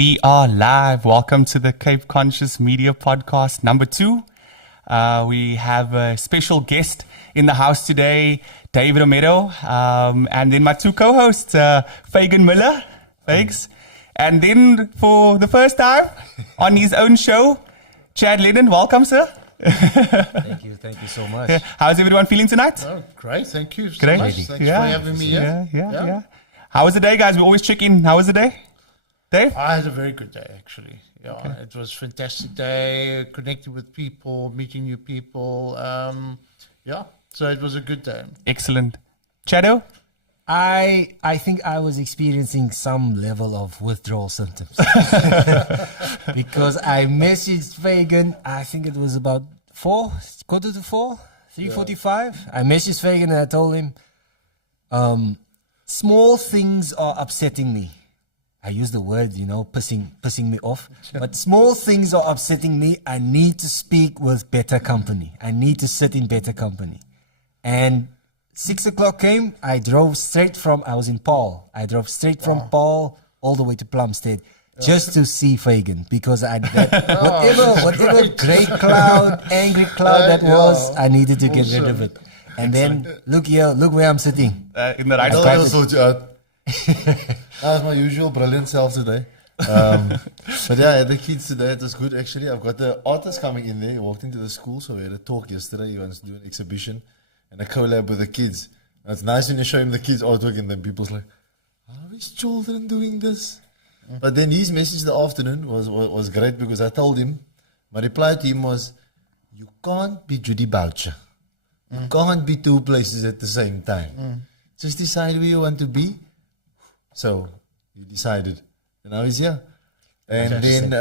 We are live. Welcome to the Cape Conscious Media Podcast number 2. We have a special guest in the house today, Dave Romero, and then my two co-hosts, Fagan Miller, Fags, and then for the first time on his own show, Chad Lennon. Welcome, sir. Thank you so much. How's everyone feeling tonight? Oh, great, thank you so Great. much. Thanks for having me here. Yeah. How was the day, guys? We always check in. How was the day, Dave? I had a very good day, actually. It was a fantastic day, connecting with people, meeting new people. So it was a good day. Excellent. Chado? I think I was experiencing some level of withdrawal symptoms because I messaged Fagan. I think it was about 3:45. I messaged Fagan and I told him, small things are upsetting me. I use the word, pissing me off. But small things are upsetting me. I need to speak with better company. I need to sit in better company. And 6 o'clock came. I was in Paul. I drove straight from Paul all the way to Plumstead just to see Fagan because whatever grey cloud, angry cloud that was, I needed to get rid of it. And then look where I'm sitting. In the right spot. That was my usual brilliant self today. But yeah, the kids today, it was good actually. I've got the artist coming in there. He walked into the school, so we had a talk yesterday. He wants to do an exhibition and a collab with the kids. And it's nice when you show him the kids' artwork and then people's like, how are his children doing this? But then his message the afternoon was great because I told him, my reply to him was, you can't be Judy Boucher. You can't be two places at the same time. Just decide where you want to be. So you decided, and now he's here. And then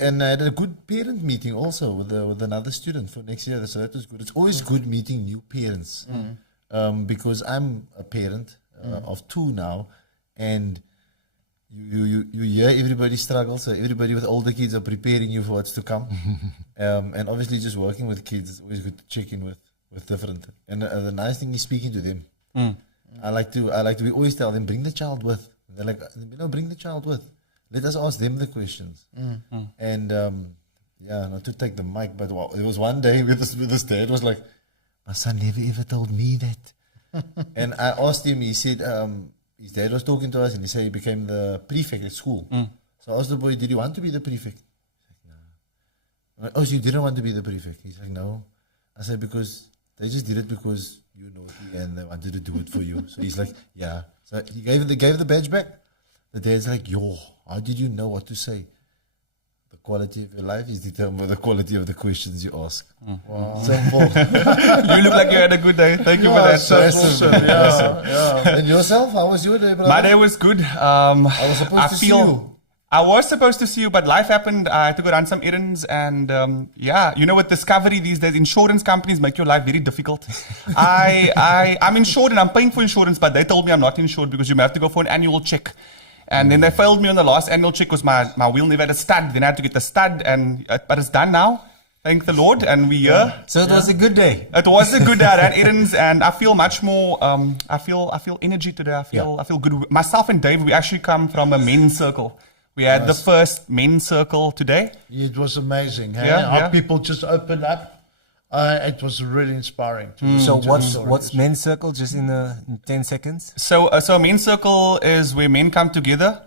and I had a good parent meeting also with another student for next year. So that was good. It's always good meeting new parents because I'm a parent of 2 now, and you hear everybody struggle. So everybody with older kids are preparing you for what's to come, and obviously just working with kids is always good to check in with different. And the nice thing is speaking to them. I like to. We always tell them, bring the child with. They're like, bring the child with. Let us ask them the questions. And not to take the mic, but it was one day with this dad was like, my son never ever told me that. And I asked him. He said his dad was talking to us, and he said he became the prefect at school. So I asked the boy, did you want to be the prefect? He's like, no. Like, oh, so you didn't want to be the prefect? He's like, no. I said, because they just did it because you're naughty and they wanted to do it for you. So he's like, yeah. So he gave the badge back. The dad's like, how did you know what to say? The quality of your life is determined by the quality of the questions you ask. Wow. Simple. You look like you had a good day. Thank you for that. So awesome. Yeah. And yourself, how was your day, brother? My day was good. I was supposed to see you. I was supposed to see you, but life happened. I had to go run some errands, and with Discovery these days, insurance companies make your life very difficult. I'm insured and I'm paying for insurance, but they told me I'm not insured because you have to go for an annual check. And then they failed me on the last annual check because my wheel never had a stud. Then I had to get the stud, but it's done now. Thank the Lord, and we're here. So it was a good day. It was a good day. I ran errands, and I feel much more. I feel energy today. I feel good. Myself and Dave, we actually come from a men's circle. We had the first men's circle today. It was amazing. How people just opened up. It was really inspiring. So what's men's circle? Just in 10 seconds. So a men's circle is where men come together.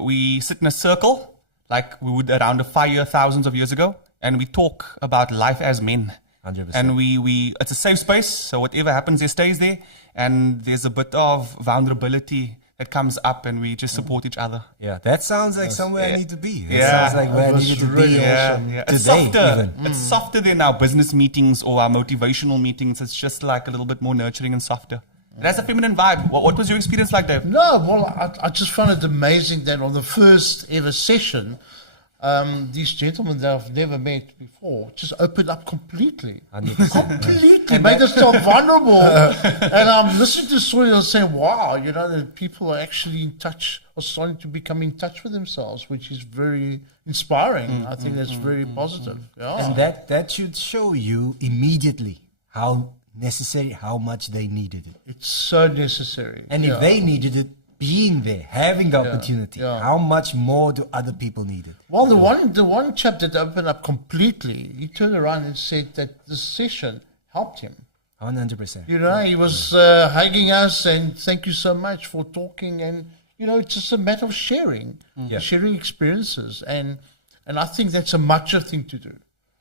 We sit in a circle like we would around a fire thousands of years ago, and we talk about life as men. 100%. And we it's a safe space. So whatever happens, there stays there, and there's a bit of vulnerability that comes up, and we just support each other. Yeah, that sounds like somewhere I need to be. That sounds like where I needed to be. Awesome. It's softer. It's softer than our business meetings or our motivational meetings. It's just like a little bit more nurturing and softer. It has a feminine vibe. What was your experience like, Dave? No, well, I just found it amazing that on the first ever session, these gentlemen that I've never met before just opened up completely. 100%. Completely. Made themselves vulnerable. And I'm listening to the story and saying, wow, that people are actually in touch or starting to become in touch with themselves, which is very inspiring. I think that's very positive. Yeah. And that should show you immediately how necessary, how much they needed it. It's so necessary. And if they needed it, being there, having the opportunity. yeah. How much more do other people need it? Well, the one chap that opened up completely, he turned around and said that the session helped him. 100%. You know, he was hugging us and thank you so much for talking. And, you know, it's just a matter of sharing, sharing experiences. And I think that's a mature thing to do.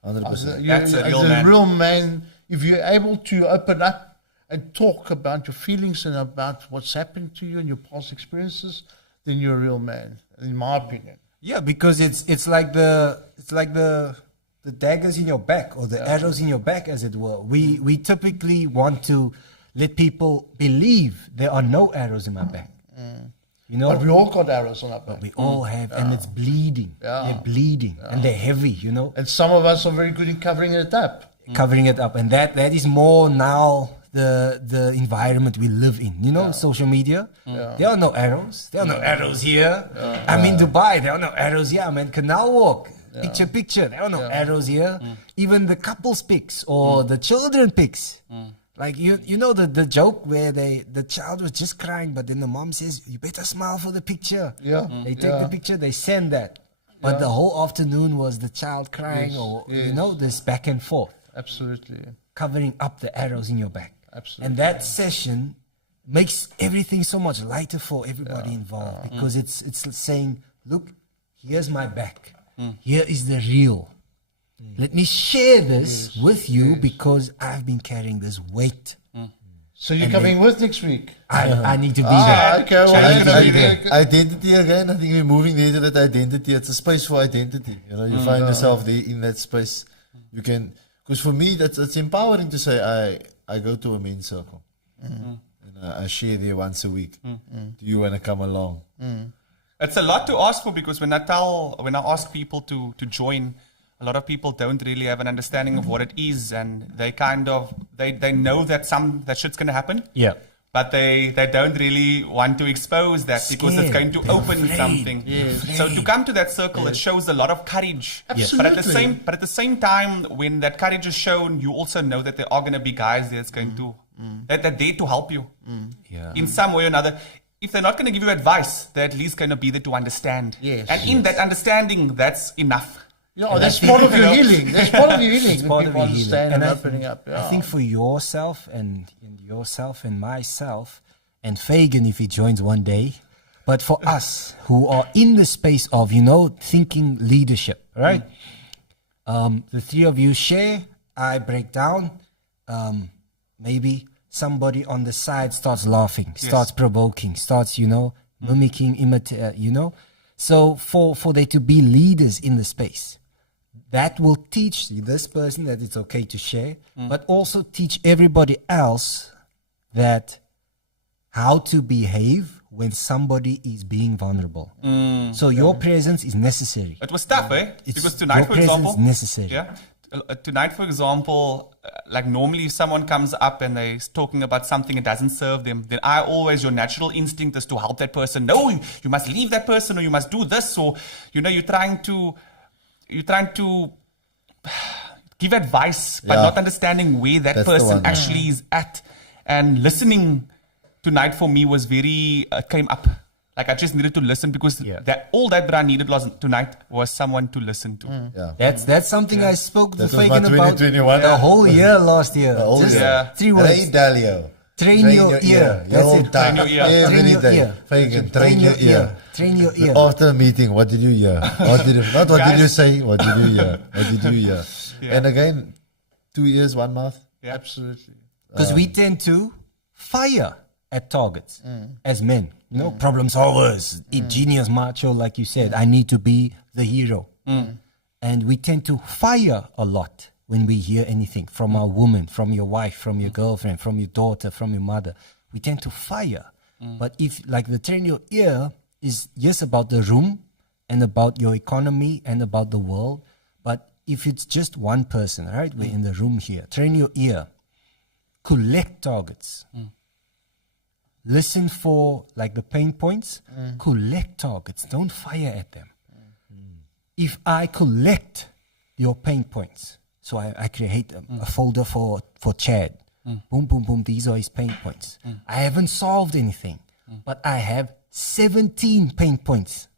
100%. That's a as real a man. real man, if you're able to open up and talk about your feelings and about what's happened to you and your past experiences, then you're a real man, in my opinion. Yeah, because it's like the daggers in your back or the arrows in your back, as it were. We typically want to let people believe there are no arrows in my back. You know, But we all got arrows on our back. we all have, and it's bleeding. Yeah. They're bleeding, and they're heavy. You know, And some of us are very good in covering it up. covering it up, and that is more now the environment we live in. You know, social media. There are no arrows. There are no arrows here. I'm in Dubai. There are no arrows here. I'm in Canal Walk. Picture. There are no arrows here. Even the couples pics or the children pics. Like you know the joke where the child was just crying, but then the mom says, "You better smile for the picture." Yeah. They take the picture, they send that. But the whole afternoon was the child crying, or you know, this back and forth, Absolutely. covering up the arrows in your back. Absolutely. And that session makes everything so much lighter for everybody involved, because it's saying, "Look, here's my back. Here is the real. Let me share this with you because I've been carrying this weight. So you're coming with next week? I need to be there." Okay, well, I I'm need gonna to be be there. there. Identity again. I think we're moving there to that identity. It's a space for identity. You know, you find yourself there in that space. You can, because for me, it's empowering to say I go to a men's circle and I share there once a week. Do you want to come along? It's a lot to ask for, because when I ask people to join, a lot of people don't really have an understanding of what it is, and they kind of they know that shit's gonna happen. Yeah. But they don't really want to expose that because it's Scared. going to They're open afraid. something. So to come to that circle, it shows a lot of courage. But at the same time, when that courage is shown, you also know that there are going to be guys that's going to that are there to help you in some way or another. If they're not going to give you advice, they're at least going to be there to understand. Yes. And in that understanding, that's enough. Yeah, that's part of your healing. That's part of your healing. When part of people your healing. understand and I opening up. I think for yourself and myself and Fagan, if he joins one day, but for us who are in the space of, you know, thinking leadership, right? The three of you share, I break down, maybe somebody on the side starts laughing, starts provoking, starts, you know, mimicking, you know. So for there to be leaders in the space, that will teach this person that it's okay to share, but also teach everybody else that how to behave when somebody is being vulnerable. So your presence is necessary. It was tough, because tonight, your for presence example, necessary. Tonight, for example, like normally if someone comes up and they're talking about something that doesn't serve them, then your natural instinct is to help that person. No, you must leave that person, or you must do this, or, you know, you're trying to give advice, but not understanding where that That's the person one. actually is at. And listening tonight for me was very, came up. Like I just needed to listen, because all that I needed tonight was someone to listen to. That's something I spoke to That was Fagan my about 2021. the whole year last year. whole Just year. 3 words. Ray Dalio. Train your ear. That's it. Train your ear. Train Every your day. ear. Fagan, train your ear. Train your ear. After a meeting, what did you hear? What did you say? What did you hear? What did you hear? And again, 2 ears, one mouth. Yeah. Absolutely. Because we tend to fire at targets as men. You know, problem solvers, genius macho, like you said. I need to be the hero. And we tend to fire a lot when we hear anything from our woman, from your wife, from your girlfriend, from your daughter, from your mother. We tend to fire. But if, like, the train your ear is just about the room and about your economy and about the world. But if it's just one person, right, we're in the room here, train your ear, collect targets. Listen for, like, the pain points, collect targets, don't fire at them. If I collect your pain points, so I create a folder for Chad, boom, boom, boom, these are his pain points. I haven't solved anything, but I have 17 pain points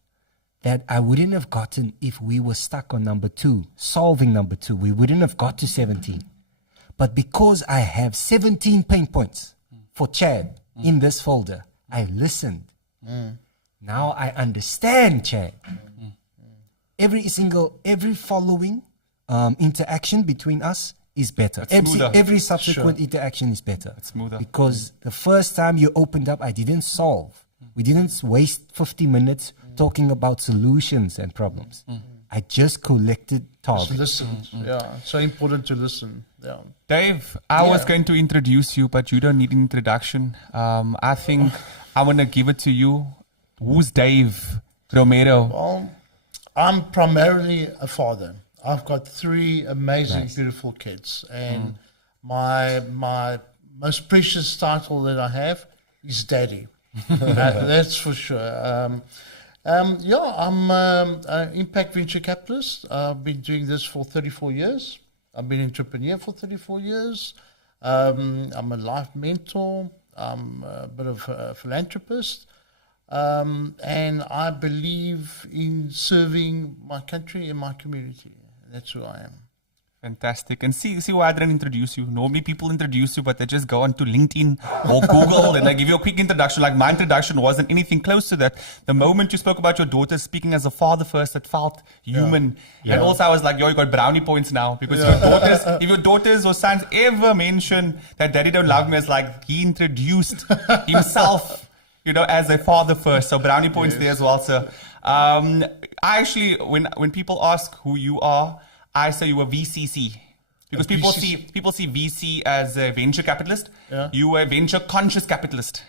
that I wouldn't have gotten if we were stuck on number 2, solving number 2. We wouldn't have got to 17. But because I have 17 pain points for Chad in this folder, I listened. Now I understand Chad. Every following interaction between us is better. Every subsequent interaction is better. It's smoother. Because the first time you opened up, I didn't solve. We didn't waste 50 minutes talking about solutions and problems. I just collected targets. Listen. Yeah, it's so important to listen. Yeah. Dave, I was going to introduce you, but you don't need an introduction. I think I want to give it to you. Who's Dave Romero? Well, I'm primarily a father. I've got 3 amazing, beautiful kids. And my most precious title that I have is Daddy. That's for sure. I'm an impact venture capitalist. I've been doing this for 34 years. I've been an entrepreneur for 34 years. I'm a life mentor. I'm a bit of a philanthropist. And I believe in serving my country and my community. That's who I am. Fantastic. And see why I didn't introduce you. Normally people introduce you, but they just go onto LinkedIn or Google and they give you a quick introduction. Like my introduction wasn't anything close to that. The moment you spoke about your daughter, speaking as a father first, it felt human. And also I was like, yo, you got brownie points now. Because if your daughters or sons ever mention that daddy don't love me, it's like he introduced himself, as a father first. So brownie points there as well, sir. I actually, when people ask who you are, I say you were VCC because people see VC as a venture capitalist. Yeah. You were a venture conscious capitalist.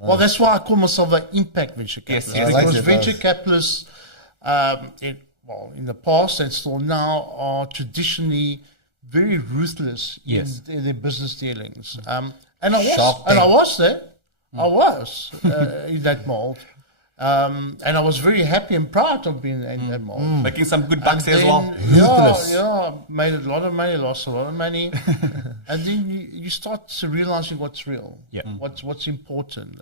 Well, that's why I call myself an impact venture capitalist. Yes, because venture capitalists, in the past and still now, are traditionally very ruthless in their business dealings. And I was there. I was in that mold. And I was very happy and proud of being in that mold. Making some good bucks as well. Made a lot of money, lost a lot of money. And then you start realizing what's real, what's important.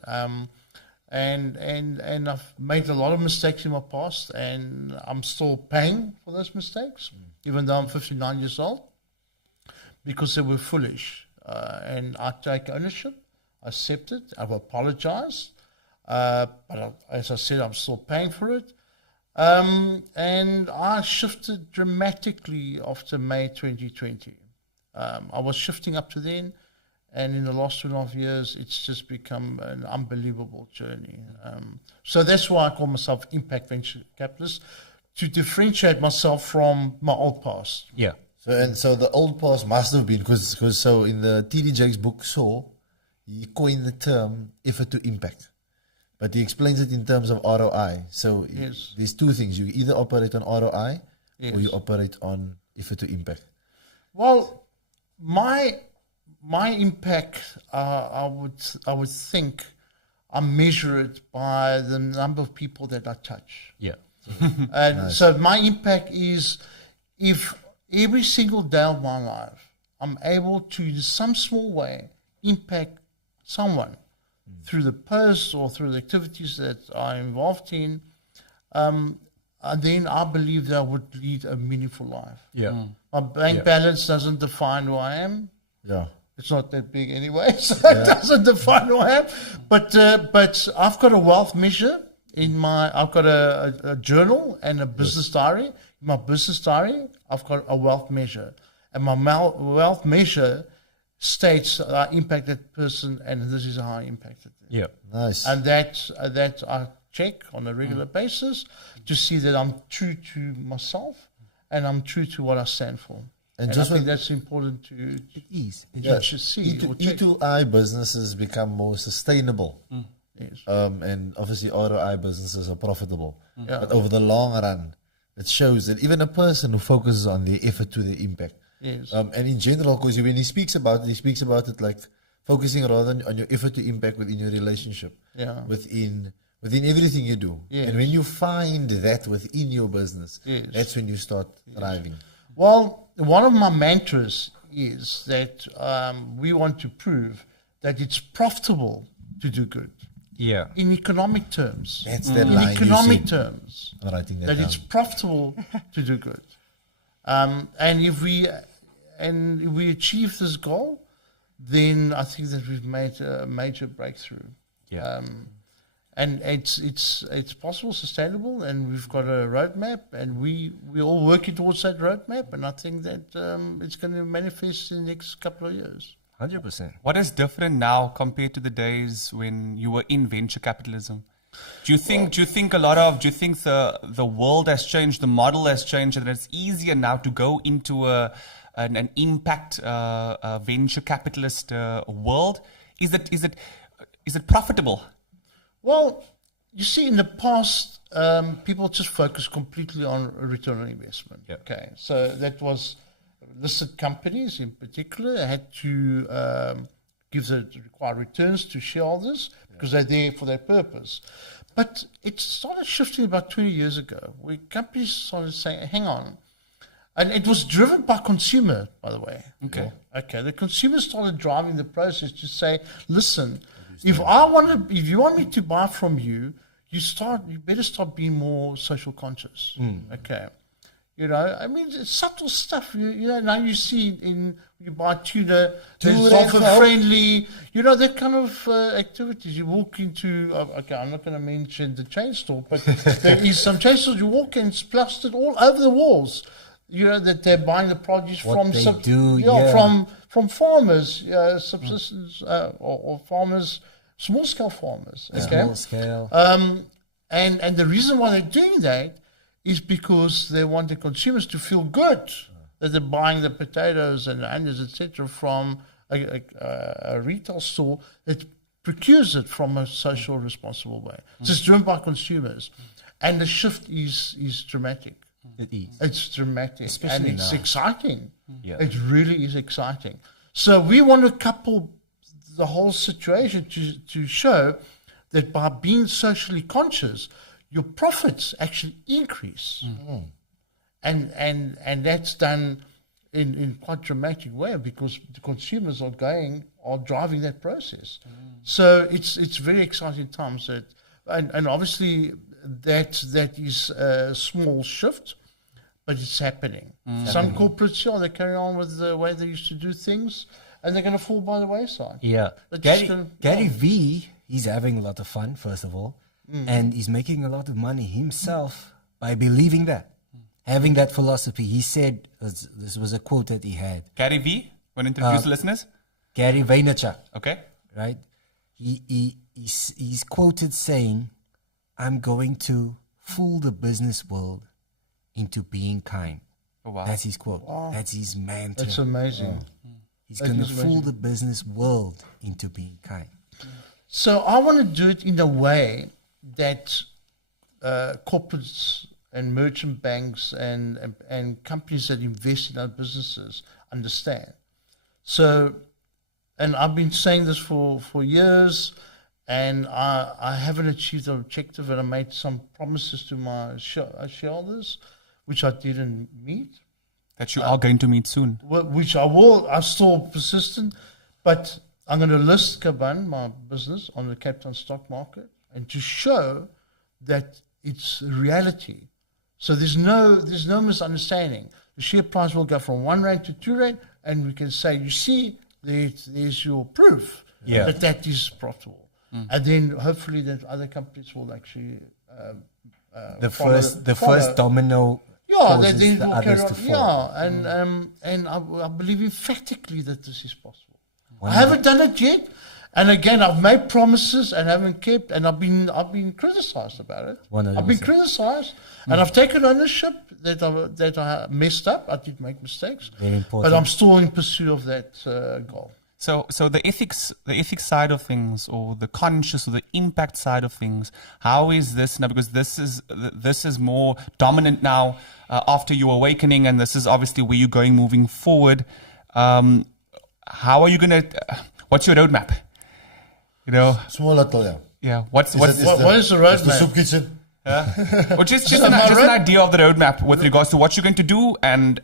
And I've made a lot of mistakes in my past, and I'm still paying for those mistakes, even though I'm 59 years old, because they were foolish. And I take ownership, I accept it, I've apologized. But as I said, I'm still paying for it. And I shifted dramatically after May 2020. I was shifting up to then, and in the last 2.5 years, it's just become an unbelievable journey. So that's why I call myself impact venture capitalist, to differentiate myself from my old past. Yeah. So the old past must have been, because so in the TD Jakes book, he coined the term effort to impact. But he explains it in terms of ROI. So there's 2 things. You either operate on ROI or you operate on effort to impact. Well, my impact, I would think, I measure it by the number of people that I touch. Yeah. And so my impact is, if every single day of my life I'm able to, in some small way, impact someone through the posts or through the activities that I'm involved in, then I believe that I would lead a meaningful life. Yeah. My bank balance doesn't define who I am. Yeah. It's not that big anyway, so it doesn't define who I am. But I've got a wealth measure I've got a journal and a business diary. In my business diary, I've got a wealth measure. And my wealth measure states that I impact that person, and this is how I impacted them. Yeah, nice. And that I check on a regular basis to see that I'm true to myself and I'm true to what I stand for. And just I think that's important to see. E2I businesses become more sustainable. Yes. And obviously ROI businesses are profitable. But over the long run, it shows that even a person who focuses on the effort to the impact. Yes. And in general, because when he speaks about it like focusing rather on your effort to impact within your relationship, within everything you do. Yes. And when you find that within your business, that's when you start thriving. Well, one of my mantras is that we want to prove that it's profitable to do good. Yeah. in economic terms. That's that In line you economic said. terms. I'm writing that That down. it's profitable to do good. And if we achieve this goal, then I think that we've made a major breakthrough. Yeah. And it's possible, sustainable, and we've got a roadmap, and we're all working towards that roadmap, and I think that it's going to manifest in the next couple of years. 100%. What is different now compared to the days when you were in venture capitalism? Do you think the world has changed, the model has changed, and it's easier now to go into an impact venture capitalist world? Is it profitable? Well, you see, in the past, people just focused completely on a return on investment. Yeah. Okay, so that was listed companies in particular had to give the required returns to shareholders because they're there for that purpose. But it started shifting about 20 years ago, where companies started saying, "Hang on," and it was driven by consumer, by the way. Okay. Okay, the consumer started driving the process to say, "Listen, if you want me to buy from you, you better start being more social conscious." Okay, I mean, it's subtle stuff. Now you see you buy tuna, it's often friendly. That kind of activities. You walk into okay, I'm not going to mention the chain store, but there is some chain stores you walk in, it's plastered all over the walls. That they're buying the produce from farmers, subsistence or farmers. Small scale farmers. Okay? Small scale. And the reason why they're doing that is because they want the consumers to feel good that they're buying the potatoes and the onions, etc., from a retail store that procures it from a social responsible way. So it's driven by consumers. And the shift is dramatic. It is. It's dramatic. Especially and it's now. exciting. Yeah. It really is exciting. So we want to couple the whole situation to show that by being socially conscious, your profits actually increase. And that's done in quite dramatic way because the consumers are driving that process. So it's very exciting times and obviously that is a small shift, but it's happening. Some corporates, they carry on with the way they used to do things, and they're going to fall by the wayside. Yeah. Gary V, he's having a lot of fun, first of all, and he's making a lot of money himself by believing that, having that philosophy. He said, this was a quote that he had. Gary V, want to introduce the listeners? Gary Vaynerchuk, Okay. right? He's quoted saying, "I'm going to fool the business world into being kind." Oh, wow. That's his quote. Wow. That's his mantra. That's amazing. He's That going to is fool amazing. the business world into being kind. So I want to do it in a way that corporates and merchant banks and companies that invest in our businesses understand. So, and I've been saying this for years, and I haven't achieved the objective, and I made some promises to my shareholders, which I didn't meet. That you are going to meet soon. Which I will. I'm still persistent, but I'm going to list Kaban, my business, on the Cape Town stock market, and to show that it's reality. So there's no misunderstanding. The share price will go from R1 to R2, and we can say, you see, there's your proof that is profitable, and then hopefully that other companies will actually The follow. first domino. Yeah, causes they the will others carry to on. fall. Yeah, and I believe emphatically that this is possible. I Wonderful. haven't done it yet, and again, I've made promises and haven't kept, and I've been criticized about it. 100%. I've been criticized, and I've taken ownership that I messed up. I did make mistakes, Very important. but I'm still in pursuit of that goal. So the ethics side of things, or the conscious or the impact side of things, how is this now? Because this is more dominant now after your awakening, and this is obviously where you're going moving forward. How are you gonna? What's your roadmap? Small little, yeah. Yeah. What is the What is the It's the roadmap? soup kitchen. or just an idea of the roadmap with regards to what you're going to do and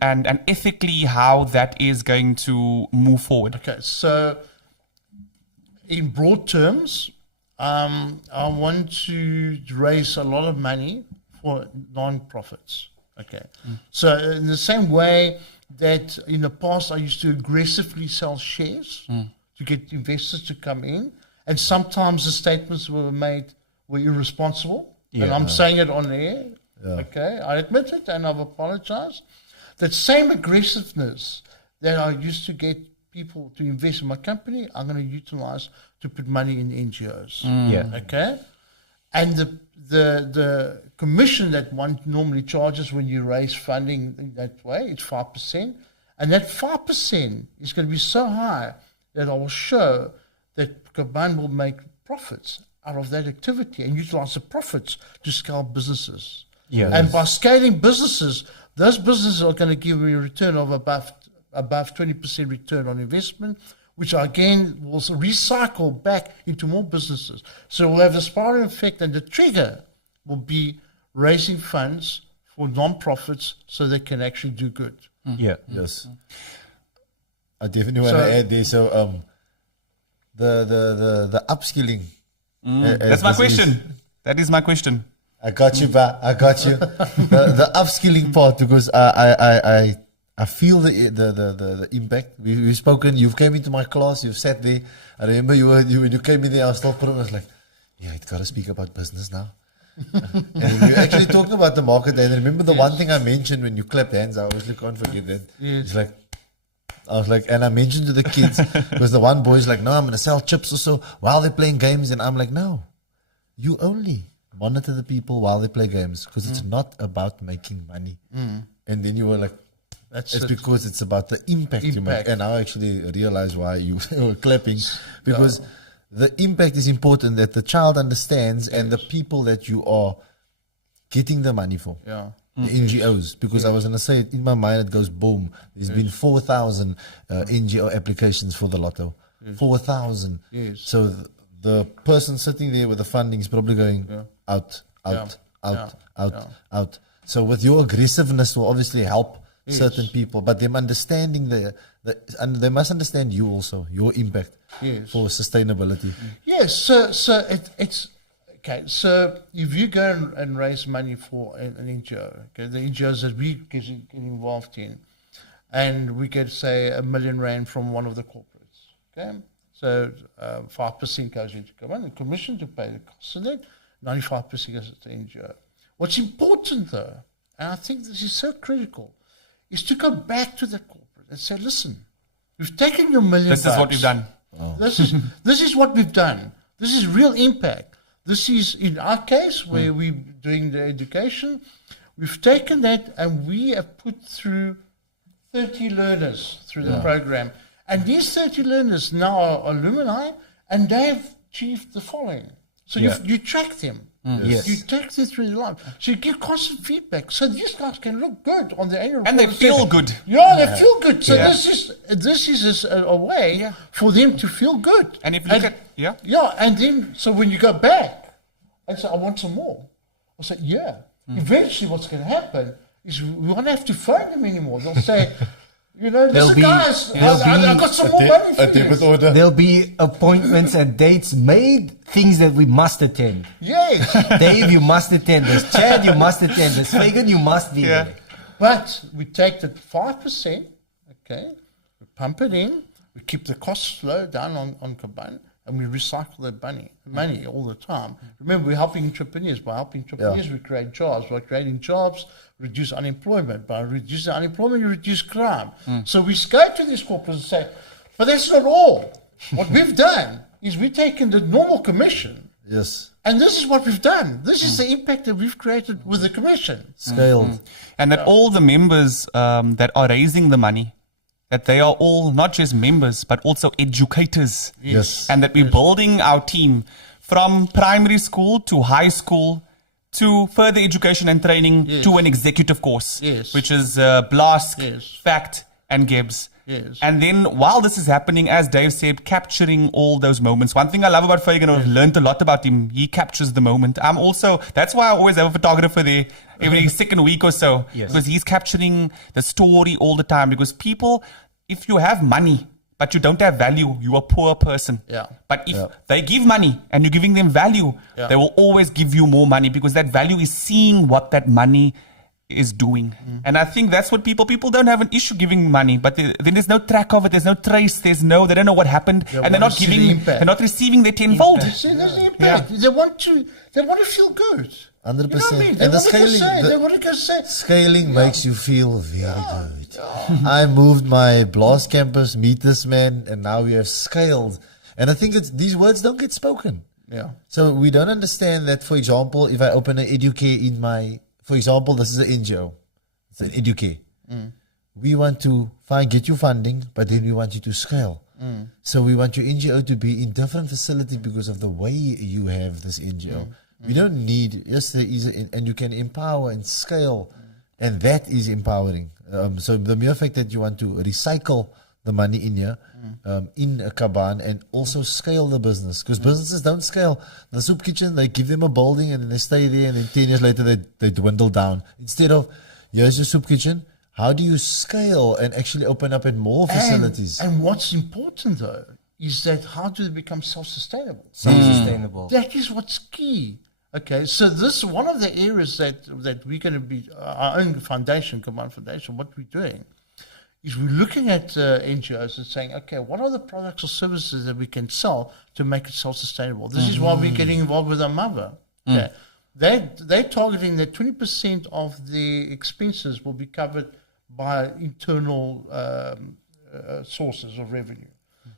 ethically how that is going to move forward. Okay, so in broad terms, I want to raise a lot of money for non-profits. Okay. So in the same way that in the past I used to aggressively sell shares to get investors to come in, and sometimes the statements were irresponsible, and I'm saying it on air. Okay, I admit it and I've apologized. That same aggressiveness that I used to get people to invest in my company, I'm going to utilize to put money in NGOs. Okay, and the commission that one normally charges when you raise funding in that way, it's 5%, and that 5% is going to be so high that I will show that Caban will make profits out of that activity and utilize the profits to scale businesses. And by scaling businesses, those businesses are going to give me a return of above 20% return on investment, which again will recycle back into more businesses. So we'll have the spiral effect, and the trigger will be raising funds for non-profits so they can actually do good. Yes. I definitely want to add there. So the upskilling. That's my question. That is my question. I got you, ba. I got you. The upskilling part, because I feel the impact. We've spoken. You've came into my class. You've sat there. I remember when you came in there, I was still putting. I was like, yeah, it's got to speak about business now. And we actually talked about the market. And remember the one thing I mentioned when you clapped hands. I obviously can't forget that. It's like, I was like, and I mentioned to the kids, because the one boy's like, no, I'm going to sell chips or so while they're playing games. And I'm like, no, you only monitor the people while they play games, because it's not about making money. And then you were like, it's because it's about the impact you make. And I actually realized why you were clapping, because the impact is important, that the child understands, and the people that you are getting the money for. The NGOs, because I was going to say, in my mind, it goes boom. There's been 4,000 NGO applications for the lotto. 4,000. So the person sitting there with the funding is probably going out. So with your aggressiveness will obviously help certain people, but them understanding and they must understand you also, your impact for sustainability. So it's okay. So if you go and raise money for an NGO, okay, the NGOs that we get involved in, and we get, say, R1 million from one of the corporates, okay, so 5% goes into the commission to pay the cost of that, 95% goes to the NGO. What's important though, and I think this is so critical, is to go back to the corporate and say, listen, we've taken your $1 million. This is what we've done. This is what we've done. This is real impact. This is, in our case, where we're doing the education, we've taken that and we have put through 30 learners through the program. And these 30 learners now are alumni, and they've achieved the following. So you track them. You take them through the life. So you give constant feedback. So these guys can look good on the annual report. And they feel good. They feel good. So this is a way for them to feel good. And if you look at, and then, so when you go back and say, I want some more, I'll say, eventually what's going to happen is we won't have to phone them anymore. They'll say, listen, guys, I got some more money for you. There'll be appointments and dates made, things that we must attend. Yes. Dave, you must attend this. Chad, you must attend this. Fagan, you must be there. But we take the 5%, okay, we pump it in, we keep the costs low down on Caban, and we recycle that money all the time. Remember, we're helping entrepreneurs. By helping entrepreneurs, we create jobs. By creating jobs, reduce unemployment. By reducing unemployment, you reduce crime. So we go to these corporates and say, but that's not all. What we've done is we've taken the normal commission. And this is what we've done. This is the impact that we've created with the commission. Scaled. And that all the members that are raising the money, that they are all not just members, but also educators. And that we're building our team from primary school to high school to further education and training to an executive course, which is BLASK, FACT, and GEBS. And then while this is happening, as Dave said, capturing all those moments. One thing I love about Fagan, I've learned a lot about him. He captures the moment. That's why I always have a photographer there every second week or so, because he's capturing the story all the time. Because people, if you have money, but you don't have value, you're a poor person. Yeah. But if they give money and you're giving them value, Yeah. they will always give you more money because that value is seeing what that money is doing. And I think that's what people don't have an issue giving money, but then there's no track of it, there's no trace, they don't know what happened, and they're not giving, they're not receiving their tenfold. See, that's the impact. They want to feel good. 100%. You know what I mean? And the scaling, They want to go say. scaling makes you feel very good. I moved my blast campus, meet this man, and now we have scaled. And I think these words don't get spoken. Yeah. So we don't understand that, for example, if I open an Educare in my, for example, this is an NGO, it's an Educare. We want to get you funding, but then we want you to scale. So we want your NGO to be in different facilities because of the way you have this NGO. We don't need, yes, there is, and you can empower and scale, and that is empowering. So the mere fact that you want to recycle the money in here, in a Kaban, and also scale the business, because businesses don't scale. The soup kitchen, they give them a building and then they stay there, and then 10 years later they dwindle down. Instead of, here's your soup kitchen, how do you scale and actually open up in more facilities? And what's important though is that how do they become self-sustainable? Self-sustainable. That is what's key. Okay, so this one of the areas that we're going to be our own foundation, Command Foundation. What we're doing is we're looking at NGOs and saying, okay, what are the products or services that we can sell to make it self-sustainable? This is why we're getting involved with our mother. Okay, they're targeting that 20% of the expenses will be covered by internal sources of revenue.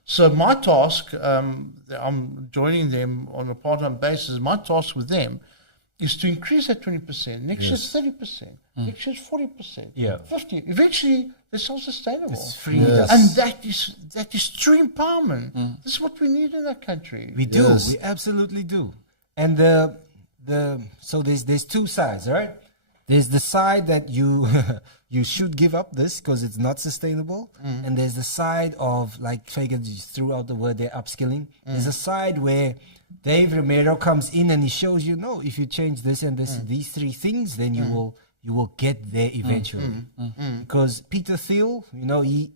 So my task, I'm joining them on a part-time basis. My task with them is to increase that 20%. Next year it's 30%. Next year it's 40%. Yeah. 50%. Eventually they're self-sustainable. It's free. Yes. And that is true empowerment. This is what we need in our country. We do. Yes. We absolutely do. And so there's two sides, right? There's the side that you you should give up this because it's not sustainable, and there's the side of, like Fagan just threw out the word, they're upskilling. There's a side where Dave Romero comes in and he shows you, no, if you change this and this, these three things, then you will get there eventually. Because Peter Thiel,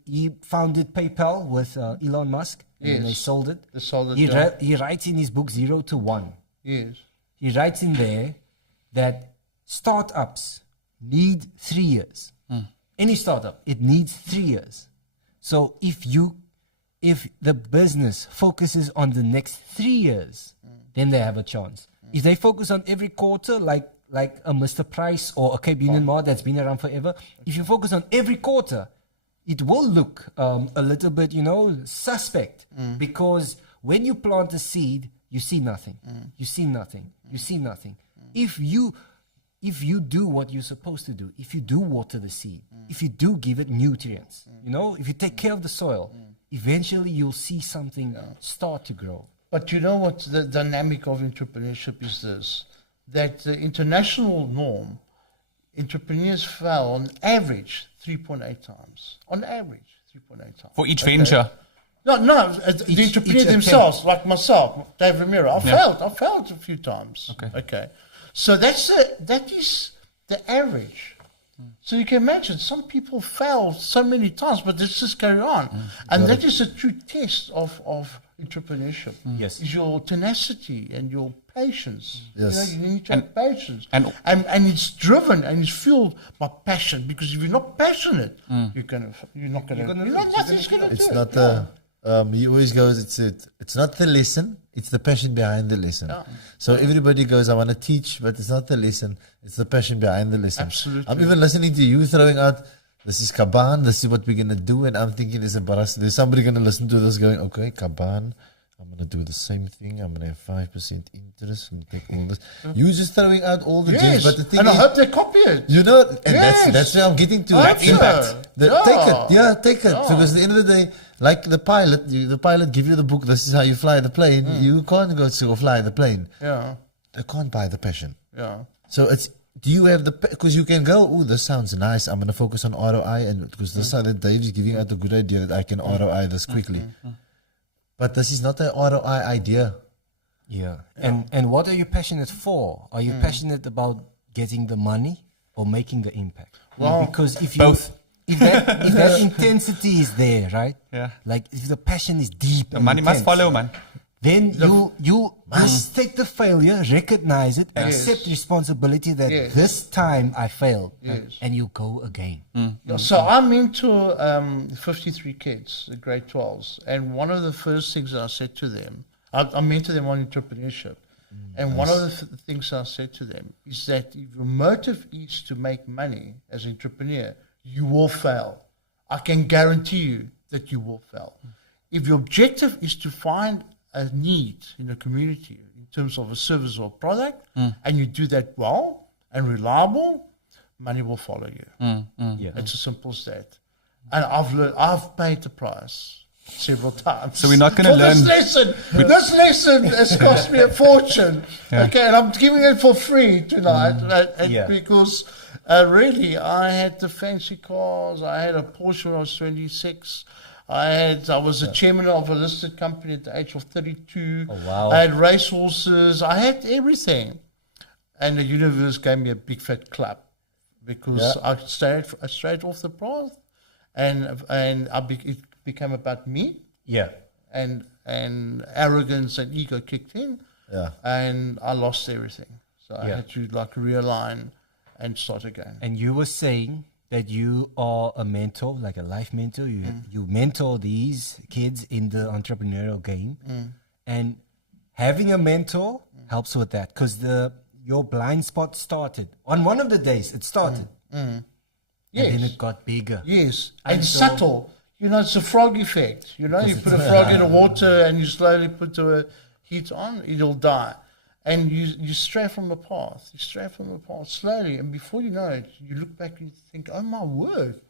he founded PayPal with Elon Musk, and then they Yes. sold it. They sold it, He writes in his book 0 to 1. Yes. He writes in there that startups need 3 years. Any startup, it needs 3 years. So if the business focuses on the next 3 years, then they have a chance. If they focus on every quarter, like a Mr. Price or a Cape Union Mart that's been around forever, if you focus on every quarter, it will look a little bit, suspect. Because when you plant a seed, you see nothing. You see nothing. You see nothing. If you do what you're supposed to do, if you do water the seed, if you do give it nutrients, if you take care of the soil, eventually you'll see something start to grow. But you know what the dynamic of entrepreneurship is this, that the international norm, entrepreneurs fail on average 3.8 times. On average, 3.8 times. For each venture. No, the entrepreneurs themselves, like myself, Dave Romero, I failed a few times. Okay. So that is the average. So you can imagine some people fail so many times, but let's just carry on. And that is a true test of entrepreneurship. Yes. Is your tenacity and your patience. Yes. You need to have patience. and- And it's driven and it's fueled by passion, because if you're not passionate, nothing's gonna do It's it. not the, he always goes, it's not the lesson, it's the passion behind the lesson. So everybody goes, I want to teach, but it's not the lesson, it's the passion behind the lesson. Absolutely. I'm even listening to you throwing out, this is Kaban, this is what we're going to do, and I'm thinking there's somebody going to listen to this going, okay, Kaban, I'm going to do the same thing, I'm going to have 5% interest and take all this. You just throwing out all the gems, but the thing and is, I hope they copy it. and that's where I'm getting to. I hope so. Impact. Take it. Because at the end of the day, like the pilot give you the book, this is how you fly the plane. You can't go fly the plane. Yeah. They can't buy the passion. Yeah. So do you have because you can go, oh, this sounds nice, I'm going to focus on ROI, and because this side that Dave is giving out a good idea that I can ROI this quickly. But this is not an ROI idea. Yeah. And what are you passionate for? Are you passionate about getting the money or making the impact? Well, because if you both. if that intensity is there, right? Yeah. Like if the passion is deep, The and money must intense, follow, man. then you must take the failure, recognize it, accept responsibility that this time I failed, and you go again. So I mentor 53 kids, the grade 12s, and one of the first things I said to them, I mentor them on entrepreneurship, and one of the things I said to them is that if your motive is to make money as an entrepreneur, you will fail. I can guarantee you that you will fail. If your objective is to find a need in a community in terms of a service or product, and you do that well and reliable, money will follow you. It's as simple as that. And I've paid the price several times. So we're not going to learn. This lesson has cost me a fortune. Okay, and I'm giving it for free tonight because really I had the fancy cars. I had a Porsche when I was 26. I was a chairman of a listed company at the age of 32. Oh, wow. I had racehorses. I had everything. And the universe gave me a big fat clap because I strayed off the path, and it became about me. Yeah. And arrogance and ego kicked in. Yeah. And I lost everything. So I had to realign and start again. And you were saying that you are a mentor, like a life mentor. You mentor these kids in the entrepreneurial game, and having a mentor helps with that because your blind spot started on one of the days. It started, and then it got bigger. Yes, and subtle. It's a frog effect. You put a frog in the water and you slowly put the heat on, it'll die. And you stray from the path. You stray from the path slowly. And before you know it, you look back and you think, oh, my word,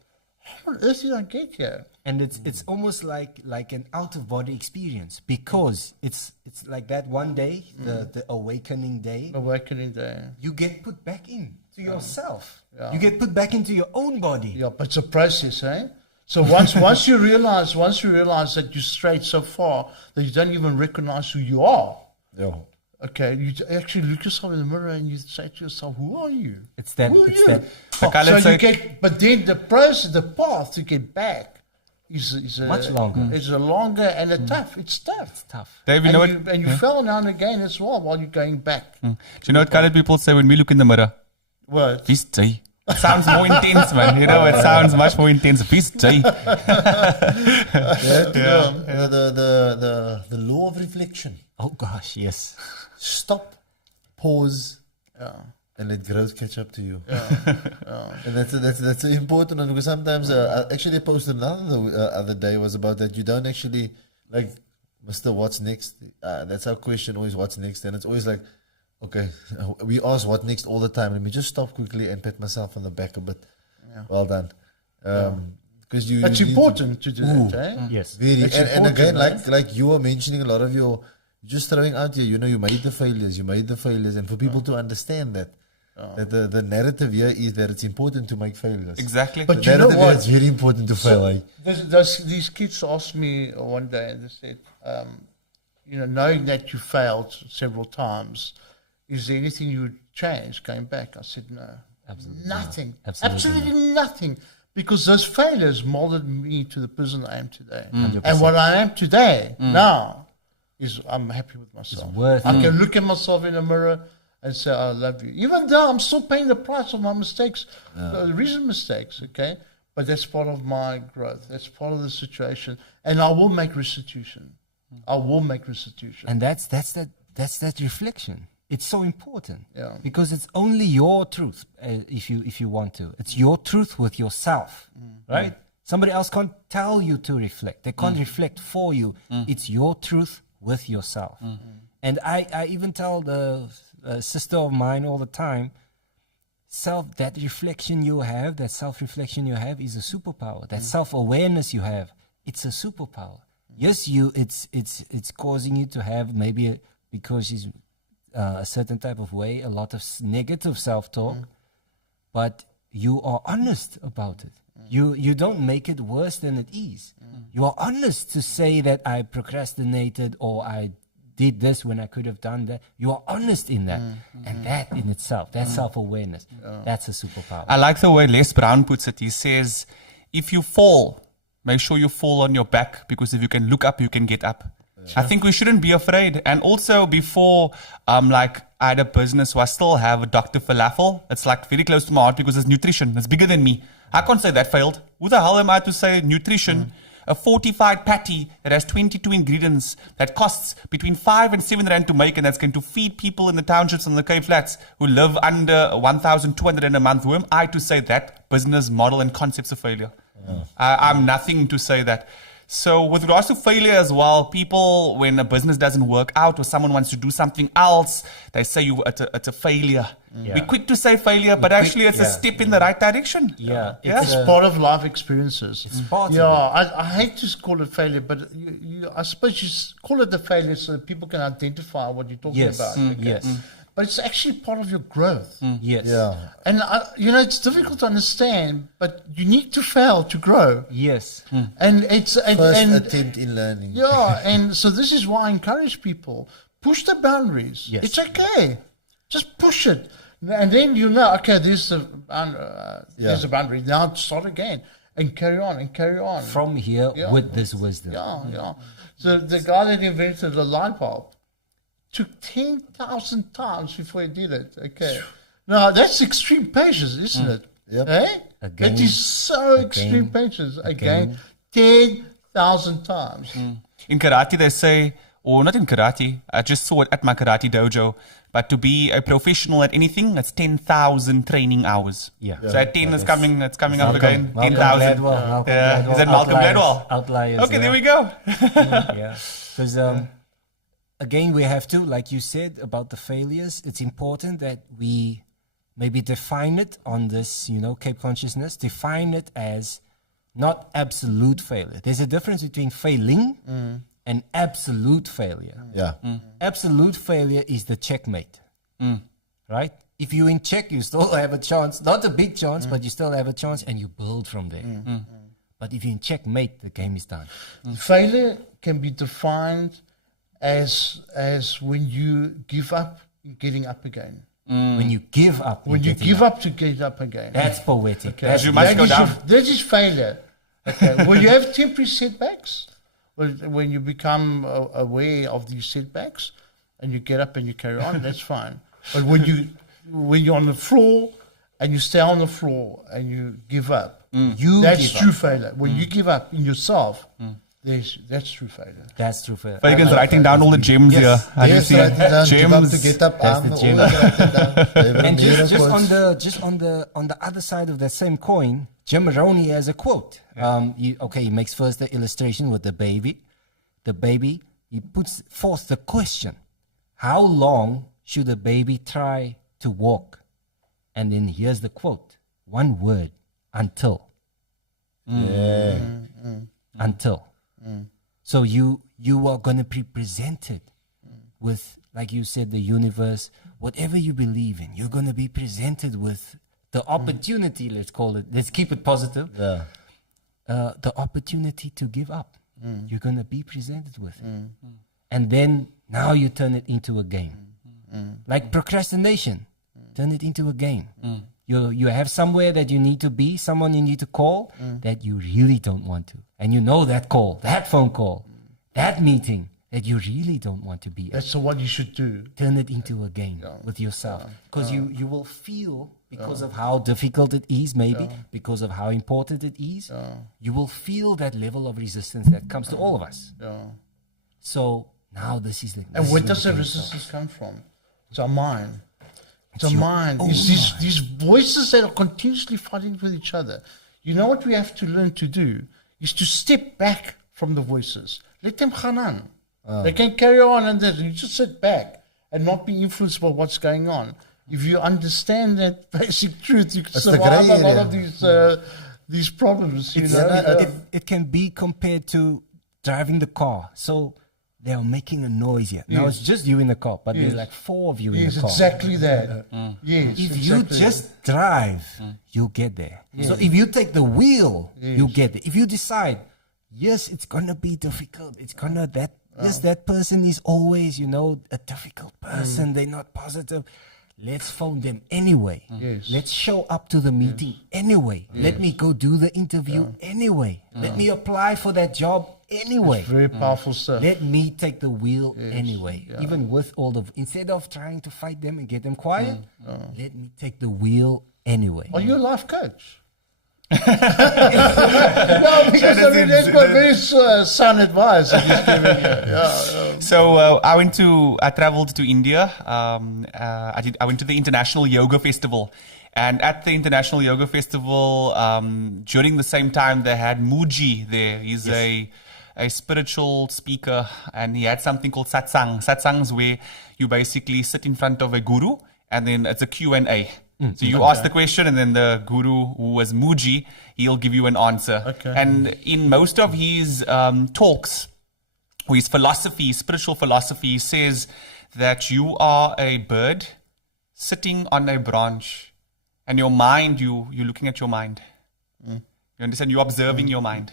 how on earth did I get here? And it's almost like an out-of-body experience because it's like that one day, the awakening day. Awakening day. You get put back in to yourself. Yeah. You get put back into your own body. Yeah, but it's a process, eh? So once you realize that you strayed so far that you don't even recognize who you are. Yeah. Okay, you actually look yourself in the mirror and you say to yourself, "Who are you?" It's that. Who are it's you? that. So you get, but then the process, the path to get back is much longer. It's a longer and tough. It's tough. It's tough. Dave, And you fell now and again as well while you're going back. Do you know what colored people say when we look in the mirror? What? Feast J. It sounds more intense, man. It sounds much more intense. Feast J. The law of reflection. Oh gosh, yes. Stop, pause, and let growth catch up to you. And that's an important one because sometimes I actually posted another the other day was about that you don't actually like Mr. What's next. That's our question always. What's next? And it's always like, okay, we ask what next all the time. Let me just stop quickly and pat myself on the back a bit. Well done. Because That's important to do that, eh? Yes. Very. And again, like you were mentioning a lot of your, just throwing out here, you made the failures, and for people to understand that the narrative here is that it's important to make failures. Exactly. But the you know narrative what? here, it's very important to fail. These kids asked me one day, and they said, knowing that you failed several times, is there anything you would change going back? I said, no. Absolutely. Nothing. Absolutely Nothing. Because those failures molded me to the person I am today. 100%. And what I am today, now, is I'm happy with myself. Worth I can look at myself in the mirror and say, I love you. Even though I'm still paying the price of my mistakes, the recent mistakes, okay? But that's part of my growth. That's part of the situation. And I will make restitution. I will make restitution. And that's that reflection. It's so important because it's only your truth. If you want to, it's your truth with yourself, right? Somebody else can't tell you to reflect. They can't reflect for you. It's your truth with yourself. And I even tell the sister of mine all the time, that reflection you have, that self-reflection you have is a superpower. That self-awareness you have, it's a superpower. Yes, it's causing you to have maybe because she's a certain type of way, a lot of negative self-talk, but you are honest about it. You don't make it worse than it is. You are honest to say that I procrastinated or I did this when I could have done that. You are honest in that. And that in itself, that self-awareness, that's a superpower. I like the way Les Brown puts it. He says, if you fall, make sure you fall on your back, because if you can look up, you can get up. I think we shouldn't be afraid. And also before, like I had a business where I still have a Dr. Falafel. It's like very close to my heart because it's nutrition. It's bigger than me. I can't say that failed. Who the hell am I to say nutrition? A fortified patty that has 22 ingredients that costs between 5 and 7 rand to make, and that's going to feed people in the townships and the Cape Flats who live under 1,200 in a month. Who am I to say that business model and concept's a failure? I'm nothing to say that. So with regards to failure as well, people, when a business doesn't work out or someone wants to do something else, they say it's a failure. We're quick to say failure, but actually it's a step in the right direction. It's part of life experiences. It's part of it. I hate to call it failure, but I suppose you call it a failure so that people can identify what you're talking about. But it's actually part of your growth. Yes. Yeah. And, it's difficult to understand, but you need to fail to grow. Yes. And it's... First attempt in learning. Yeah, and so this is why I encourage people, push the boundaries. Yes. It's okay. Just push it. And then okay, there's a boundary. Now start again and carry on and carry on. From here with this wisdom. So the guy that invented the light bulb took 10,000 times before he did it. Okay. Now, that's extreme patience, isn't it? Yep. Eh? Again, it is so extreme patience. Again, 10,000 times. In karate, they say, or not in karate, I just saw it at my karate dojo, but to be a professional at anything, that's 10,000 training hours. So at 10 it's coming up again. 10,000. Is that Malcolm Gladwell? Outliers. Okay, there we go. Because again, we have to, like you said about the failures, it's important that we maybe define it on this, Cape Consciousness, define it as not absolute failure. There's a difference between failing and absolute failure. Absolute failure is the checkmate, right? If you're in check, you still have a chance, not a big chance, but you still have a chance, and you build from there. But if you're in checkmate, the game is done. Failure can be defined as when you give up, getting up again. When you give up. When you give up to get up again. That's poetic. Okay. You must go down. That is failure. Okay. When you have temporary setbacks, when you become aware of these setbacks and you get up and you carry on, that's fine. But when you're on the floor and you stay on the floor and you give up, that's true failure. When you give up in yourself, that's true failure. That's true failure. Fagan's writing down all the gems here. How do you see it? Gems. To get up. That's the gem. And just on the other side of that same coin, Jim Maroney has a quote. He makes first the illustration with the baby. The baby, he puts forth the question: how long should a baby try to walk? And then here's the quote: one word, until. Until. So you are going to be presented with, like you said, the universe, whatever you believe in, you're going to be presented with the opportunity, let's call it, let's keep it positive, the opportunity to give up. You're going to be presented with it. And then now you turn it into a game. Like procrastination, turn it into a game. You have somewhere that you need to be, someone you need to call that you really don't want to. And you know that call, that phone call, that meeting that you really don't want to be at. That's what you should do. Turn it into a game with yourself. Because you will feel, because of how difficult it is maybe, because of how important it is, you will feel that level of resistance that comes to all of us. So now this is the... And where does the resistance come from? It's our mind. It's our mind. It's these voices that are continuously fighting with each other. You know what we have to learn to do is to step back from the voices. Let them gaan on. They can carry on, and then you just sit back and not be influenced by what's going on. If you understand that basic truth, you can survive a lot of these problems. It can be compared to driving the car. So they are making a noise here. Now it's just you in the car, but there's like 4 of you in the car. Exactly that. Yes, if you just drive, you'll get there. So if you take the wheel, you'll get there. If you decide, yes, it's gonna be difficult. It's gonna that person is always, a difficult person. They're not positive. Let's phone them anyway. Yes. Let's show up to the meeting anyway. Let me go do the interview anyway. Let me apply for that job anyway. Very powerful stuff. Let me take the wheel anyway. Even with all the, instead of trying to fight them and get them quiet, let me take the wheel anyway. Are you a life coach? No, because I mean, that's quite very sound advice. I'm just giving you. So I traveled to India. I went to the International Yoga Festival. And at the International Yoga Festival, during the same time, they had Muji there. He's a spiritual speaker, and he had something called satsang. Satsangs where you basically sit in front of a guru, and then it's a Q&A. So you ask the question, and then the guru, who was Muji, he'll give you an answer. Okay. And in most of his talks, or his philosophy, spiritual philosophy, he says that you are a bird sitting on a branch, and your mind, you're looking at your mind. You understand? You're observing your mind.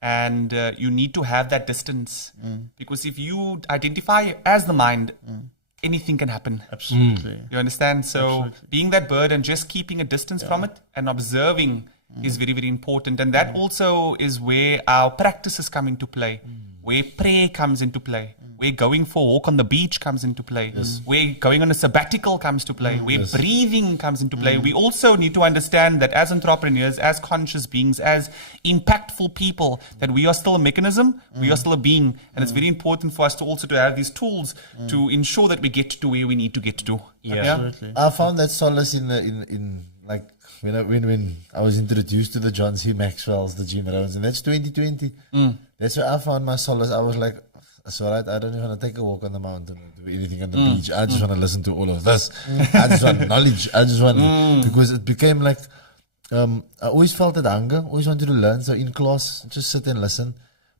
And you need to have that distance. Because if you identify as the mind, anything can happen. Absolutely. You understand? So being that bird and just keeping a distance from it and observing is very, very important. And that also is where our practices come into play, where prayer comes into play, where going for a walk on the beach comes into play, where going on a sabbatical comes to play, where breathing comes into play. We also need to understand that as entrepreneurs, as conscious beings, as impactful people, that we are still a mechanism, we are still a being. And it's very important for us to also to have these tools to ensure that we get to where we need to get to. Absolutely. I found that solace in like when I was introduced to the John C. Maxwell's, the Jim Rohns, and that's 2020. That's where I found my solace. I was like, it's all right, I don't even want to take a walk on the mountain or do anything on the beach. I just want to listen to all of this. I just want knowledge. I just want, because it became like, I always felt that hunger, always wanted to learn. So in class, just sit and listen.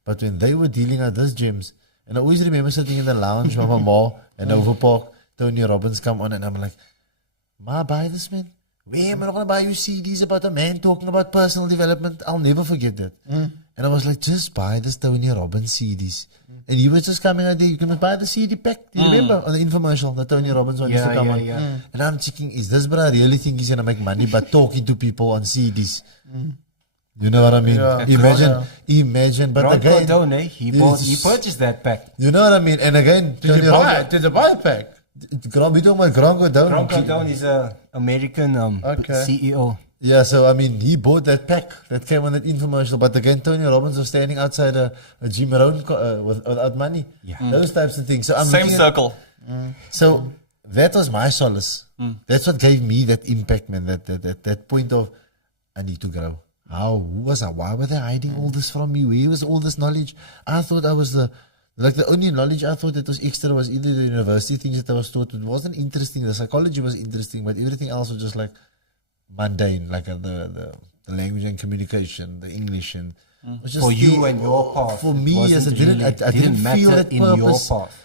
But when they were dealing out these gems, and I always remember sitting in the lounge with my mom and Overpark, Tony Robbins come on, and I'm like, Ma, buy this, man. Where am I not going to buy you CDs about a man talking about personal development? I'll never forget that. And I was like, just buy this Tony Robbins CDs. And he was just coming out there, you can buy the CD pack. Do you remember on the infomercial that Tony Robbins used to come on? And I'm thinking, is this what I really think he's going to make money by talking to people on CDs? You know what I mean? Imagine. But Grant again, Cardone, he purchased that pack. you know what I mean? And again, Did you buy it? Did you buy the pack? We talking about Grant Cardone. Grant Cardone is an American CEO. Yeah, so I mean, he bought that pack that came on that infomercial. But again, Tony Robbins was standing outside a Jim Rohn without money. Those types of things. So I'm Same circle. So that was my solace. That's what gave me that impact, man. That point of, I need to grow. Who was I? Why were they hiding all this from me? Where was all this knowledge? I thought I was the only knowledge I thought that was extra was either the university things that I was taught. It wasn't interesting. The psychology was interesting, but everything else was just like mundane, like the language and communication, the English, and it was just For you and your path. For me, yes, I didn't feel that in purpose your path.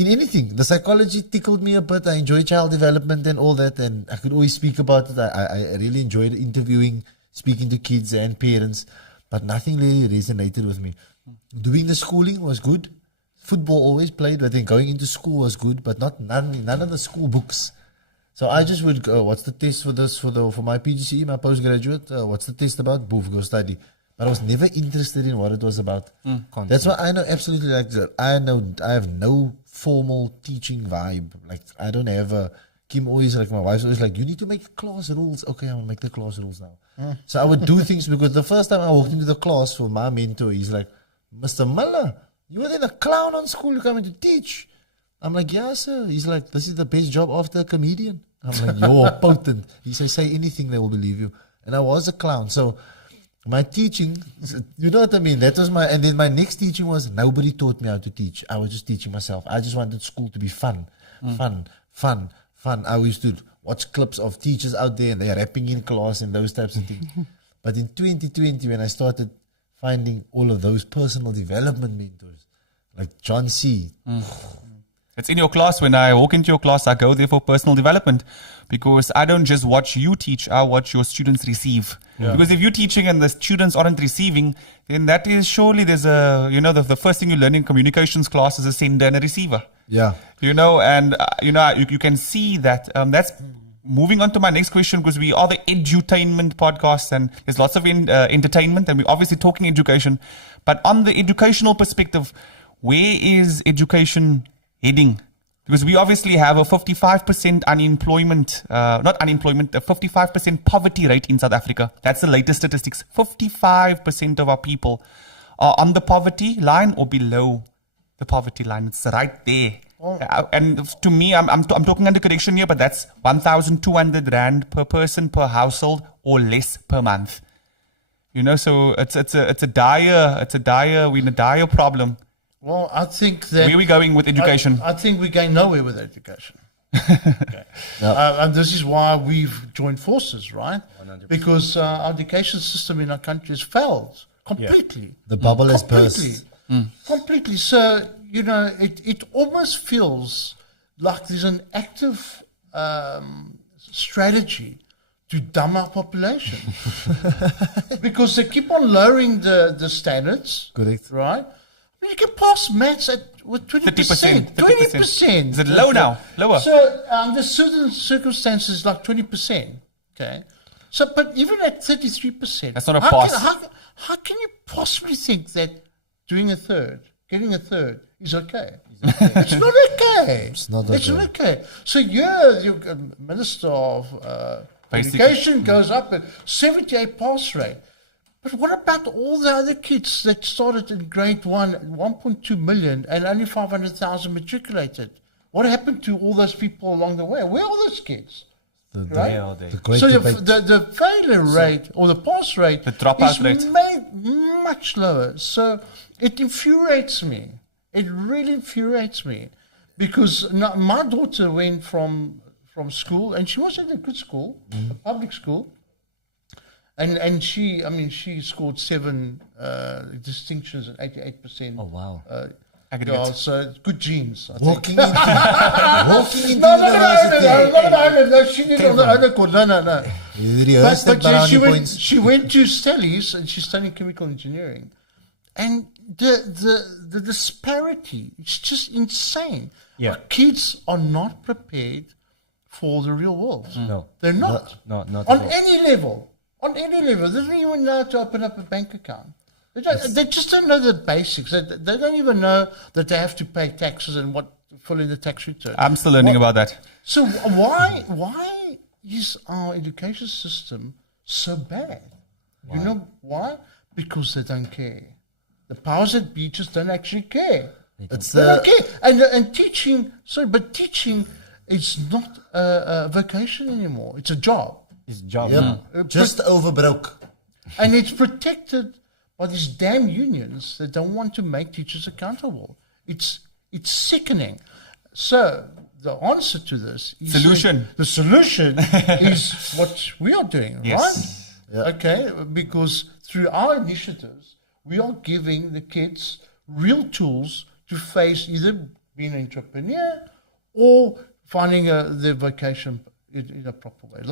in anything. The psychology tickled me a bit. I enjoyed child development and all that, and I could always speak about it. I really enjoyed interviewing, speaking to kids and parents, but nothing really resonated with me. Doing the schooling was good. Football always played, but then going into school was good, but none of the school books. So I just would go, what's the test for this, for my PGCE, my postgraduate? What's the test about? Boof, go study. But I was never interested in what it was about. That's why I know absolutely like that. I have no formal teaching vibe. Like I don't have a, Kim always like, my wife's always like, you need to make class rules. Okay, I'm gonna make the class rules now. So I would do things because the first time I walked into the class for my mentor, he's like, Mr. Muller, you were then a clown on school, you're coming to teach. I'm like, yeah, sir. He's like, this is the best job after a comedian. I'm like, you're potent. He says, say anything, they will believe you. And I was a clown. So my teaching, you know what I mean? That was and then my next teaching was, nobody taught me how to teach. I was just teaching myself. I just wanted school to be fun. I used to watch clips of teachers out there and they're rapping in class and those types of things. But in 2020, when I started finding all of those personal development mentors, like John C., It's in your class. When I walk into your class, I go there for personal development because I don't just watch you teach, I watch your students receive. Because if you're teaching and the students aren't receiving, then that is surely there's a, the first thing you learn in communications class is a sender and a receiver. Yeah. And you can see that that's moving on to my next question, because we are the Edutainment Podcast and there's lots of entertainment and we're obviously talking education. But on the educational perspective, where is education heading? Because we obviously have a 55% unemployment, a 55% poverty rate in South Africa. That's the latest statistics. 55% of our people are on the poverty line or below the poverty line. It's right there. And to me, I'm talking under correction here, but that's 1,200 Rand per person per household or less per month. So it's a dire, we're in a dire problem. Well, I think that... Where are we going with education? I think we're going nowhere with education. Okay. And this is why we've joined forces, right? 100%. Because our education system in our country has failed completely. Yeah. The bubble has burst. Completely. So, it almost feels like there's an active strategy to dumb our population. Because they keep on lowering the standards. Correct. Right? You can pass maths with 20%. 20%. Is it low now? Lower? So under certain circumstances, like 20%. Okay. So, but even at 33%. That's not a pass. How can you possibly think that getting a third is okay? It's not okay. It's not okay. So your Minister of Education goes up at 78 pass rate. But what about all the other kids that started in grade 1 at 1.2 million and only 500,000 matriculated? What happened to all those people along the way? Where are those kids? Right? So the failure rate or the pass rate the dropout is made much lower. So it infuriates me. It really infuriates me. Because my daughter went from school, and she was in a good school, a public school. And she scored 7 distinctions and 88%. Oh, wow. So good genes. Walking into university. No, she did on the other court. No. But she went to Stellies and she's studying chemical engineering. And the disparity, it's just insane. Yeah. Kids are not prepared for the real world. No. They're not. Not on any level. On any level. They don't even know how to open up a bank account. They just don't know the basics. They don't even know that they have to pay taxes and fill in the tax return. I'm still learning about that. So why is our education system so bad? Why? You know why? Because they don't care. The powers that be just don't actually care. They don't care. And teaching is not a vocation anymore. It's a job. It's a job. Yep. Just overbroke. And it's protected by these damn unions that don't want to make teachers accountable. It's sickening. So the answer to this is the solution is what we are doing, right? Yeah. Okay, because through our initiatives, we are giving the kids real tools to face either being an entrepreneur or finding their vocation in a proper way.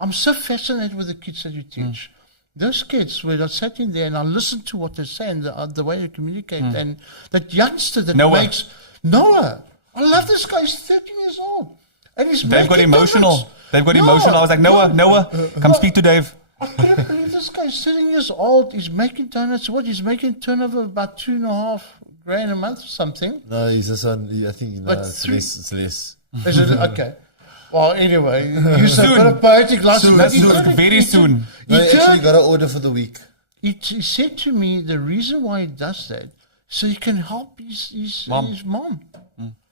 I'm so fascinated with the kids that you teach. Those kids, when I sat in there and I listened to what they say and the way they communicate, and that youngster that makes Noah. I love this guy. He's 13 years old, and Dave got emotional. I was like, Noah, come speak to Dave. I couldn't believe this guy is 13 years old. He's making donuts. He's making turnover about 2.5 grand a month or something. No, he's just on. I think it's less. Is it okay? Well, anyway, you said a bit of poetic license. Very soon. No, he actually got an order for the week. He said to me the reason why he does that, so he can help his mom.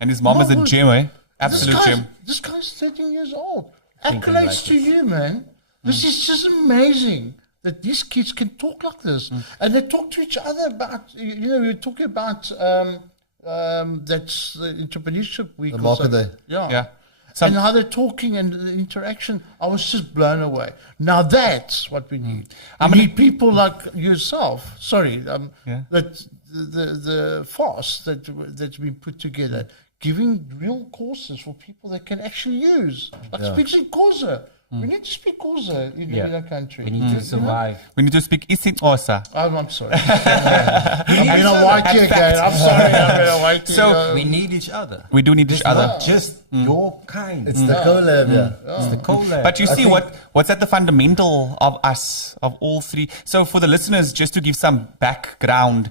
And his mom is a gem, eh? Absolute gem. This guy's 13 years old. Accolades to you, man. This is just amazing that these kids can talk like this. And they talk to each other about, we're talking about that's the entrepreneurship week. The market day. Yeah. and how they're talking and the interaction, I was just blown away. Now that's what we need. We need people like yourself. Sorry, that the FOSS that's been put together, giving real courses for people that can actually use, like speaking Xhosa. We need to speak Xhosa in the country. We need to survive. We need to speak isiXhosa. I'm sorry. I'm in a white again. I'm sorry. I'm in a white So we need each other. We do need each other. Not just your kind. It's the collab, It's the collab. But you see what's at the fundamental of us, of all three. So for the listeners, just to give some background,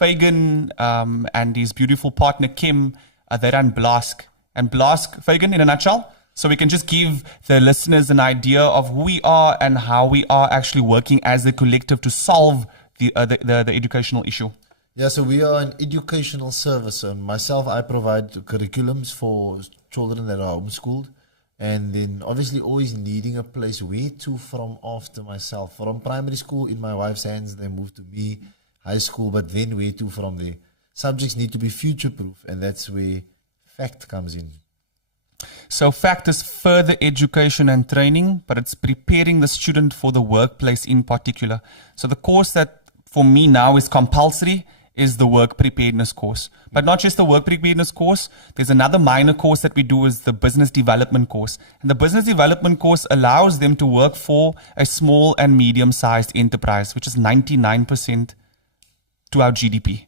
Fagan and his beautiful partner Kim, they run Blask. And Blask, Fagan, in a nutshell, so we can just give the listeners an idea of who we are and how we are actually working as a collective to solve the educational issue. Yeah, so we are an educational service. Myself, I provide curriculums for children that are homeschooled. And then obviously always needing a place where to from after myself. From primary school in my wife's hands, they moved to me, high school, but then where to from there. Subjects need to be future-proof, and that's where FACT comes in. So FACT is further education and training, but it's preparing the student for the workplace in particular. So the course that for me now is compulsory is the work preparedness course. But not just the work preparedness course, there's another minor course that we do is the business development course. And the business development course allows them to work for a small and medium-sized enterprise, which is 99% to our GDP.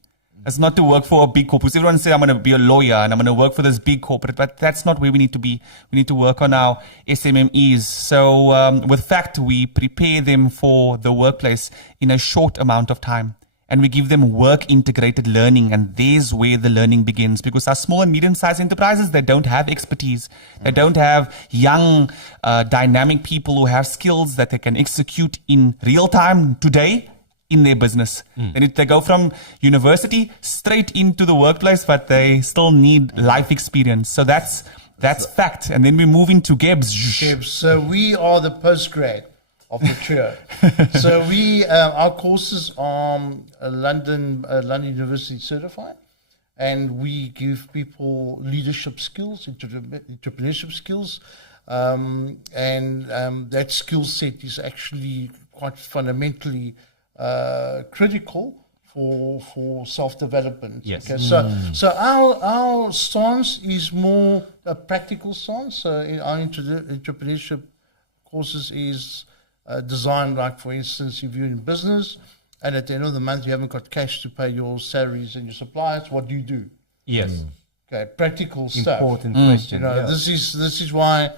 It's not to work for a big corporate. Everyone says, I'm going to be a lawyer and I'm going to work for this big corporate, but that's not where we need to be. We need to work on our SMMEs. So with FACT, we prepare them for the workplace in a short amount of time. And we give them work integrated learning. And there's where the learning begins. Because our small and medium-sized enterprises, they don't have expertise. They don't have young, dynamic people who have skills that they can execute in real time today in their business. They go from university straight into the workplace, but they still need life experience. So that's FACT. And then we move into GEBS. So we are the postgrad of the trio. So our courses are London University certified, and we give people leadership skills, entrepreneurship skills, and that skill set is actually quite fundamentally critical for self-development. Yes. Okay, so our stance is more a practical stance. So in our entrepreneurship courses is designed, like for instance, if you're in business and at the end of the month you haven't got cash to pay your salaries and your suppliers, what do? Yes. Okay, practical stuff. Important question. You know, this is why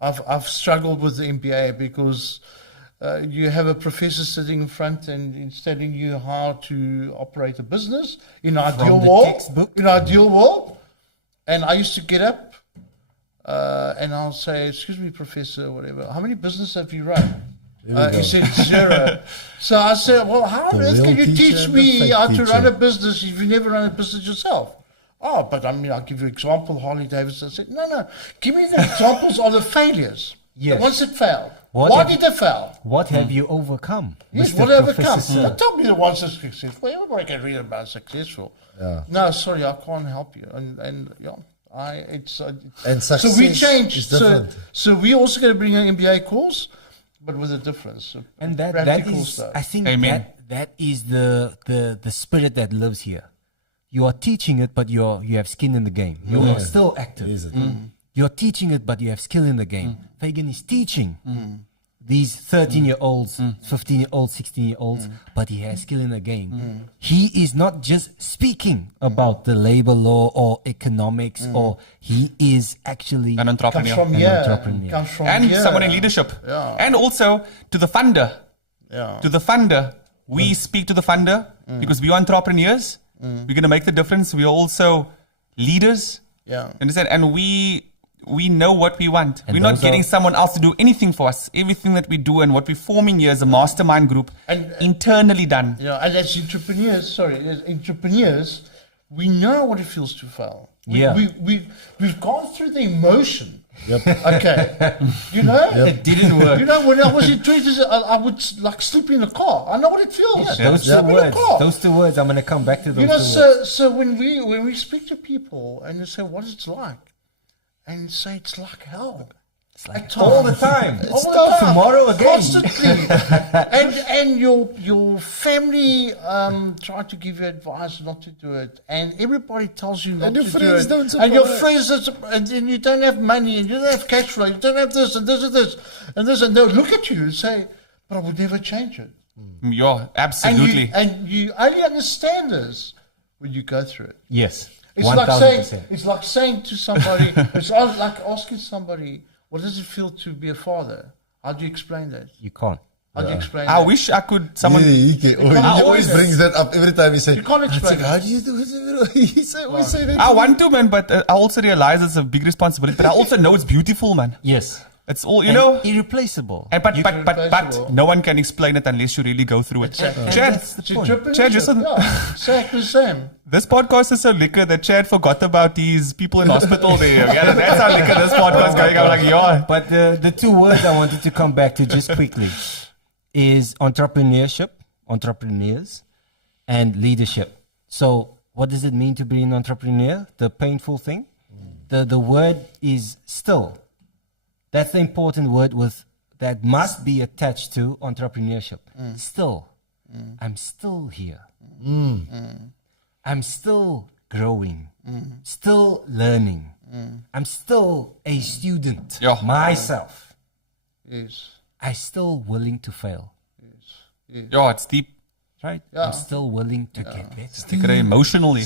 I've struggled with the MBA, because you have a professor sitting in front and he's telling you how to operate a business in ideal world. And I used to get up and I'll say, "Excuse me, professor, whatever. How many businesses have you run?" He said 0. So I said, "Well, how on earth can you teach me how to run a business if you never run a business yourself?" "Oh, but I mean, I'll give you an example, Harley Davidson." I said, No, give me the examples of the failures. Yes. The ones that failed. Why did they fail? What have you overcome? Yes, Mr. what have overcome? Professor? Don't tell me the ones that's successful. Everybody can read about successful. Yeah. No, sorry, I can't help you. And yeah, And so success we changed. is different. So we also going to bring an MBA course, but with a difference. So And that practical is, stuff. I think Amen. that is the spirit that lives here. You are teaching it, but you have skin in the game. You are still active. Is it? You're teaching it, but you have skill in the game. Fagan is teaching these 13-year-olds, 15-year-olds, 16-year-olds, but he has skill in the game. He is not just speaking about the labor law or economics, or he is actually An entrepreneur. comes from An here. entrepreneur. Comes from And here. someone in leadership. Yeah. And also to the funder. Yeah. To the funder. We speak to the funder because we are entrepreneurs. We're going to make the difference. We are also leaders. Yeah. Understand? And we know what we want. And We're not those getting are- someone else to do anything for us. Everything that we do and what we're forming here is a mastermind group, And- internally done. Yeah, and as entrepreneurs, we know what it feels to fail. We've gone through the emotion. Yep. Okay. You know? It didn't work. You know, when I was in 20s, I would like sleep in a car. I know what it feels. Those Sleep two in a words. car. Those 2 words. I'm going to come back to those You know, 2 words. so when we speak to people and they say what it's like, and say it's like hell. It's like all the time. All the time. Tomorrow again. Constantly. and your family try to give you advice not to do it. And everybody tells you not to do it. And your friends don't support And your it. friends, and you don't have money, and you don't have cash flow, you don't have this, and this, and this, and this. And they'll look at you and say, but I would never change it. Yeah, absolutely. And you only understand this when you go through it. Yes. It's 1000%. like saying to somebody, it's like asking somebody, what does it feel to be a father? How do you explain that? You can't. How do you explain I that? wish I could. Someone. He always brings that up every time he says, You can't explain it. how do you do it? He always say that. I want to, man, but I also realize it's a big responsibility. But I also know it's beautiful, man. Yes. It's all, you And know. irreplaceable. But Irreplaceable. no one can explain it unless you really go through it. Exactly. Chad, That's the It's point. entrepreneurship, Chad, just yeah, exactly the same. this podcast is so liquor that Chad forgot about these people in hospital there. Yeah, that's how liquor this podcast going. I'm like, yeah. But the two words I wanted to come back to just quickly is entrepreneurship, entrepreneurs, and leadership. So what does it mean to be an entrepreneur? The painful thing? The word is still. That's the important word that must be attached to entrepreneurship. Still. I'm still here. I'm still growing. Still learning. I'm still a student Yeah. myself. Yes. I'm still willing to fail. Yeah, it's deep. Right? Yeah. I'm still willing to get better. Take it emotionally.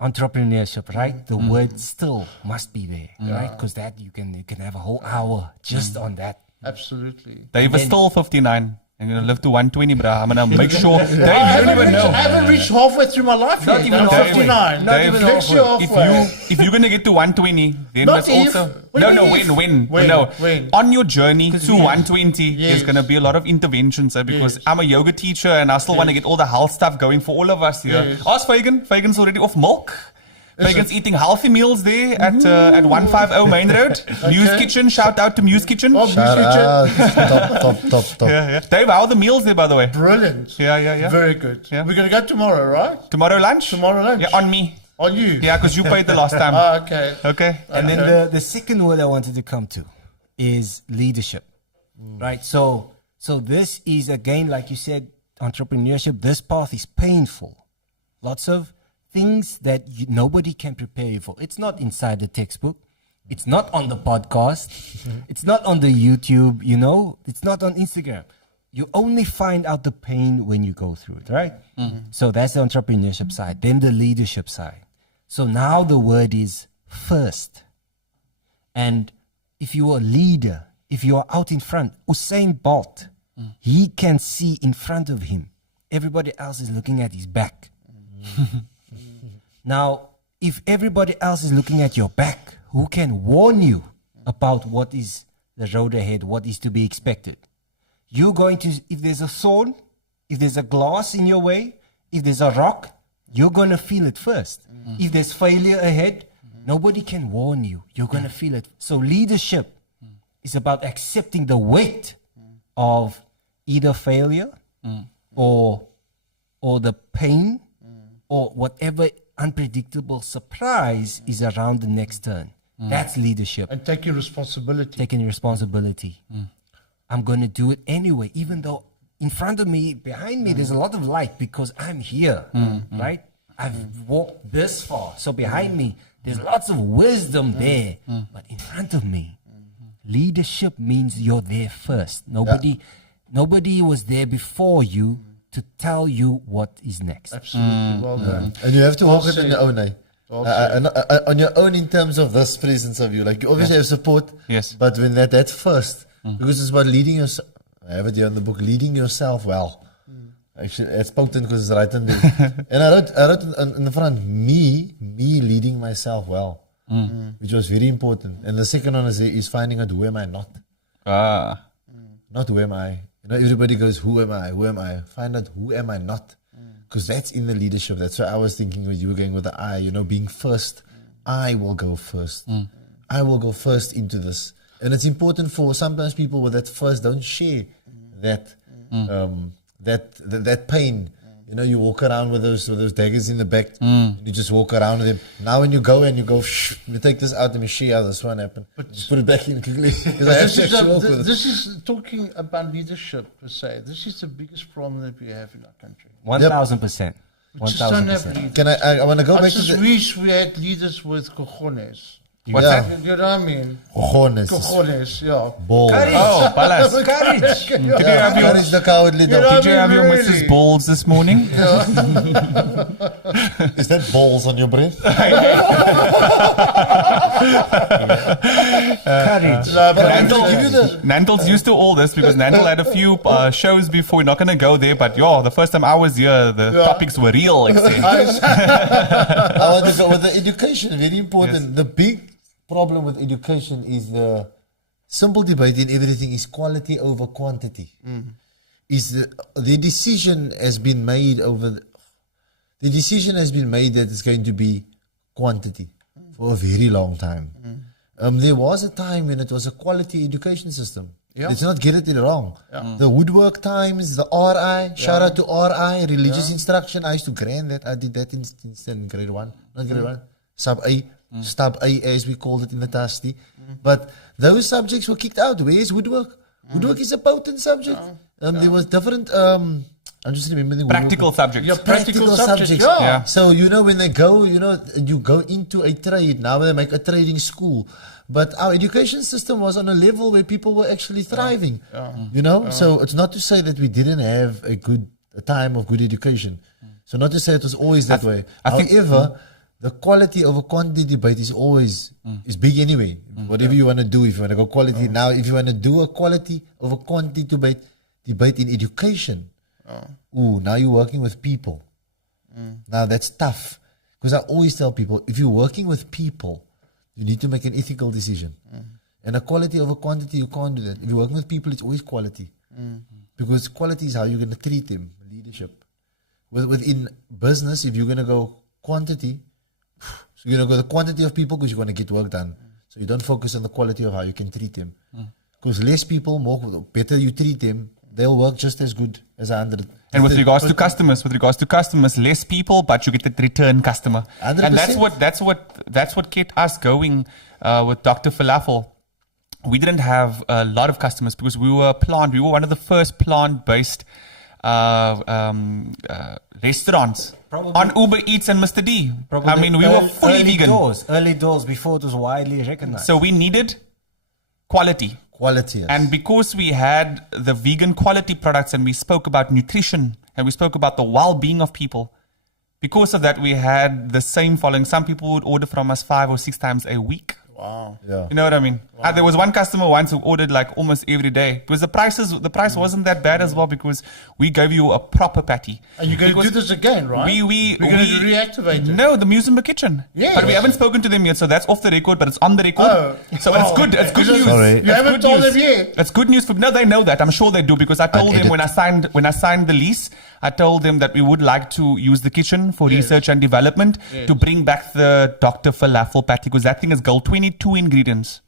Entrepreneurship, right? The word still must be there, right? Because that you can have a whole hour just on that. Absolutely. Dave is still 59. I'm going to live to 120, bro. I'm going to make sure. Dave, you don't even know. I haven't reached halfway through my life Not yet. even I'm halfway. 59. Not even Next year If halfway. if you're gonna get to 120, then Not there's if. also What do you mean if? when When? no When? on your journey to 120, there's Yes. gonna be a lot of interventions because Yes. I'm a yoga teacher and I still want to get all the health stuff going for all of us here. Yes. Ask Fagan. Fagan's already off milk. Fagan's eating healthy meals there at 150 Main Road. Muse Kitchen. Shout out to Muse Kitchen. Oh, Shout Music out. Top. Yeah, yeah. Dave, how are the meals there, by the way? Brilliant. Yeah. Very good. Yeah. We're going to go tomorrow, right? Tomorrow lunch? Tomorrow lunch. Yeah, on me. On you. Yeah, because you paid the last time. Ah, okay. Okay. And then the second word I wanted to come to is leadership, right? So this is, again, like you said, entrepreneurship. This path is painful. Lots of things that nobody can prepare you for. It's not inside the textbook. It's not on the podcast. It's not on the YouTube, It's not on Instagram. You only find out the pain when you go through it, right? So that's the entrepreneurship side. Then the leadership side. So now the word is first. And if you're a leader, if you are out in front, Usain Bolt, he can see in front of him. Everybody else is looking at his back. Now, if everybody else is looking at your back, who can warn you about what is the road ahead, what is to be expected? You're going to, if there's a thorn, if there's a glass in your way, if there's a rock, you're going to feel it first. If there's failure ahead, nobody can warn you. You're going to feel it. So leadership is about accepting the weight of either failure or the pain or whatever unpredictable surprise is around the next turn. That's leadership. And taking responsibility. Taking responsibility. I'm going to do it anyway, even though in front of me, behind me, there's a lot of light because I'm here, right? I've walked this far. So behind me, there's lots of wisdom there. But in front of me, leadership means you're there first. Nobody was there before you to tell you what is next. Absolutely. Well done. And you have to walk it said. on your own, eh? Well On your own in terms of this presence of you. Like you obviously have support. Yes. But when that's first, because it's about leading yourself. I have it here in the book, leading yourself well. Actually, it's potent because it's right in there. And I wrote in the front, me leading myself well, which was very important. And the second one is finding out who am I not. Not who am I. Everybody goes, who am I? Who am I? Find out who am I not. Because that's in the leadership. That's what I was thinking when you were going with the I, being first. I will go first. I will go first into this. And it's important for sometimes people with that first don't share that that pain You know, you walk around with those daggers in the back. You just walk around with them. Now when you go and you go, you take this out and you see how this one happened. Just put it back in quickly. This is talking about leadership per se. This is the biggest problem that we have in our country. 1,000%. We just don't have leaders. I want to go I back to just wish we had leaders with cojones. What's that? You know what I mean? Cojones. Yeah. Balls. Oh, balas. Courage. Did you have your, Courage the cowardly dog. know- did you have your Really? Mrs. Balls this morning? Is that balls on your breath? Courage. No, but Nantel's used to all this because Nantel had a few shows before. We're not going to go there, but the first time I was here, the topics were real. Extent. I want to go with the education. Very important. Yes. The big problem with education is the simple debate in everything is quality over quantity. Is the decision has been made the decision has been made that it's going to be quantity for a very long time. There was a time when it was a quality education system. Yeah. Let's not get it wrong. The woodwork times, the RI, shout out to RI, religious instruction. I used to grant that. I did that in grade 1, not grade 1, sub A, stub A as we called it in the Tasti. But those subjects were kicked out. Where is woodwork? Woodwork is a potent subject. There was different, I'm just remembering. Practical subjects. Yeah, practical subjects. Yeah. So, when they go, you go into a trade. Now they make a trading school. But our education system was on a level where people were actually thriving. So it's not to say that we didn't have a time of good education. So not to say it was always that way. However, the quality over quantity debate is always is big anyway. Whatever you want to do, if you want to go quality now, if you want to do a quality over quantity debate in education, now you're working with people. Now that's tough. Because I always tell people, if you're working with people, you need to make an ethical decision. And a quality over quantity, you can't do that. If you're working with people, it's always quality. Because quality is how you're going to treat them, leadership. Within business, if you're going to go quantity, so you're going to go the quantity of people because you want to get work done. So you don't focus on the quality of how you can treat them. Because less people, better you treat them, they'll work just as good as 100. And with regards to customers, less people, but you get the return customer. 100%. And that's what kept us going with Dr. Falafel. We didn't have a lot of customers because we were one of the first plant-based restaurants on Uber Eats and Mr. D. Probably I mean, we were fully vegan. Early doors before it was widely recognized. So we needed quality. Quality, yes. And because we had the vegan quality products and we spoke about nutrition and we spoke about the well-being of people, because of that, we had the same following. Some people would order from us 5 or 6 times a week. Wow. Yeah. You know what I mean? There was one customer once who ordered like almost every day because the price wasn't that bad as well because we gave you a proper patty. And you're going to do this again, right? We're going to reactivate it. No, the Musimba Kitchen. Yes. But we haven't spoken to them yet, so that's off the record, but it's on the record. So it's good. It's good news. Sorry. You haven't told them yet. It's good news. No, they know that. I'm sure they do because I told them when I signed the lease, I told them that we would like to use the kitchen for research and development to bring back the Dr. Falafel patty because that thing is gold, 22 ingredients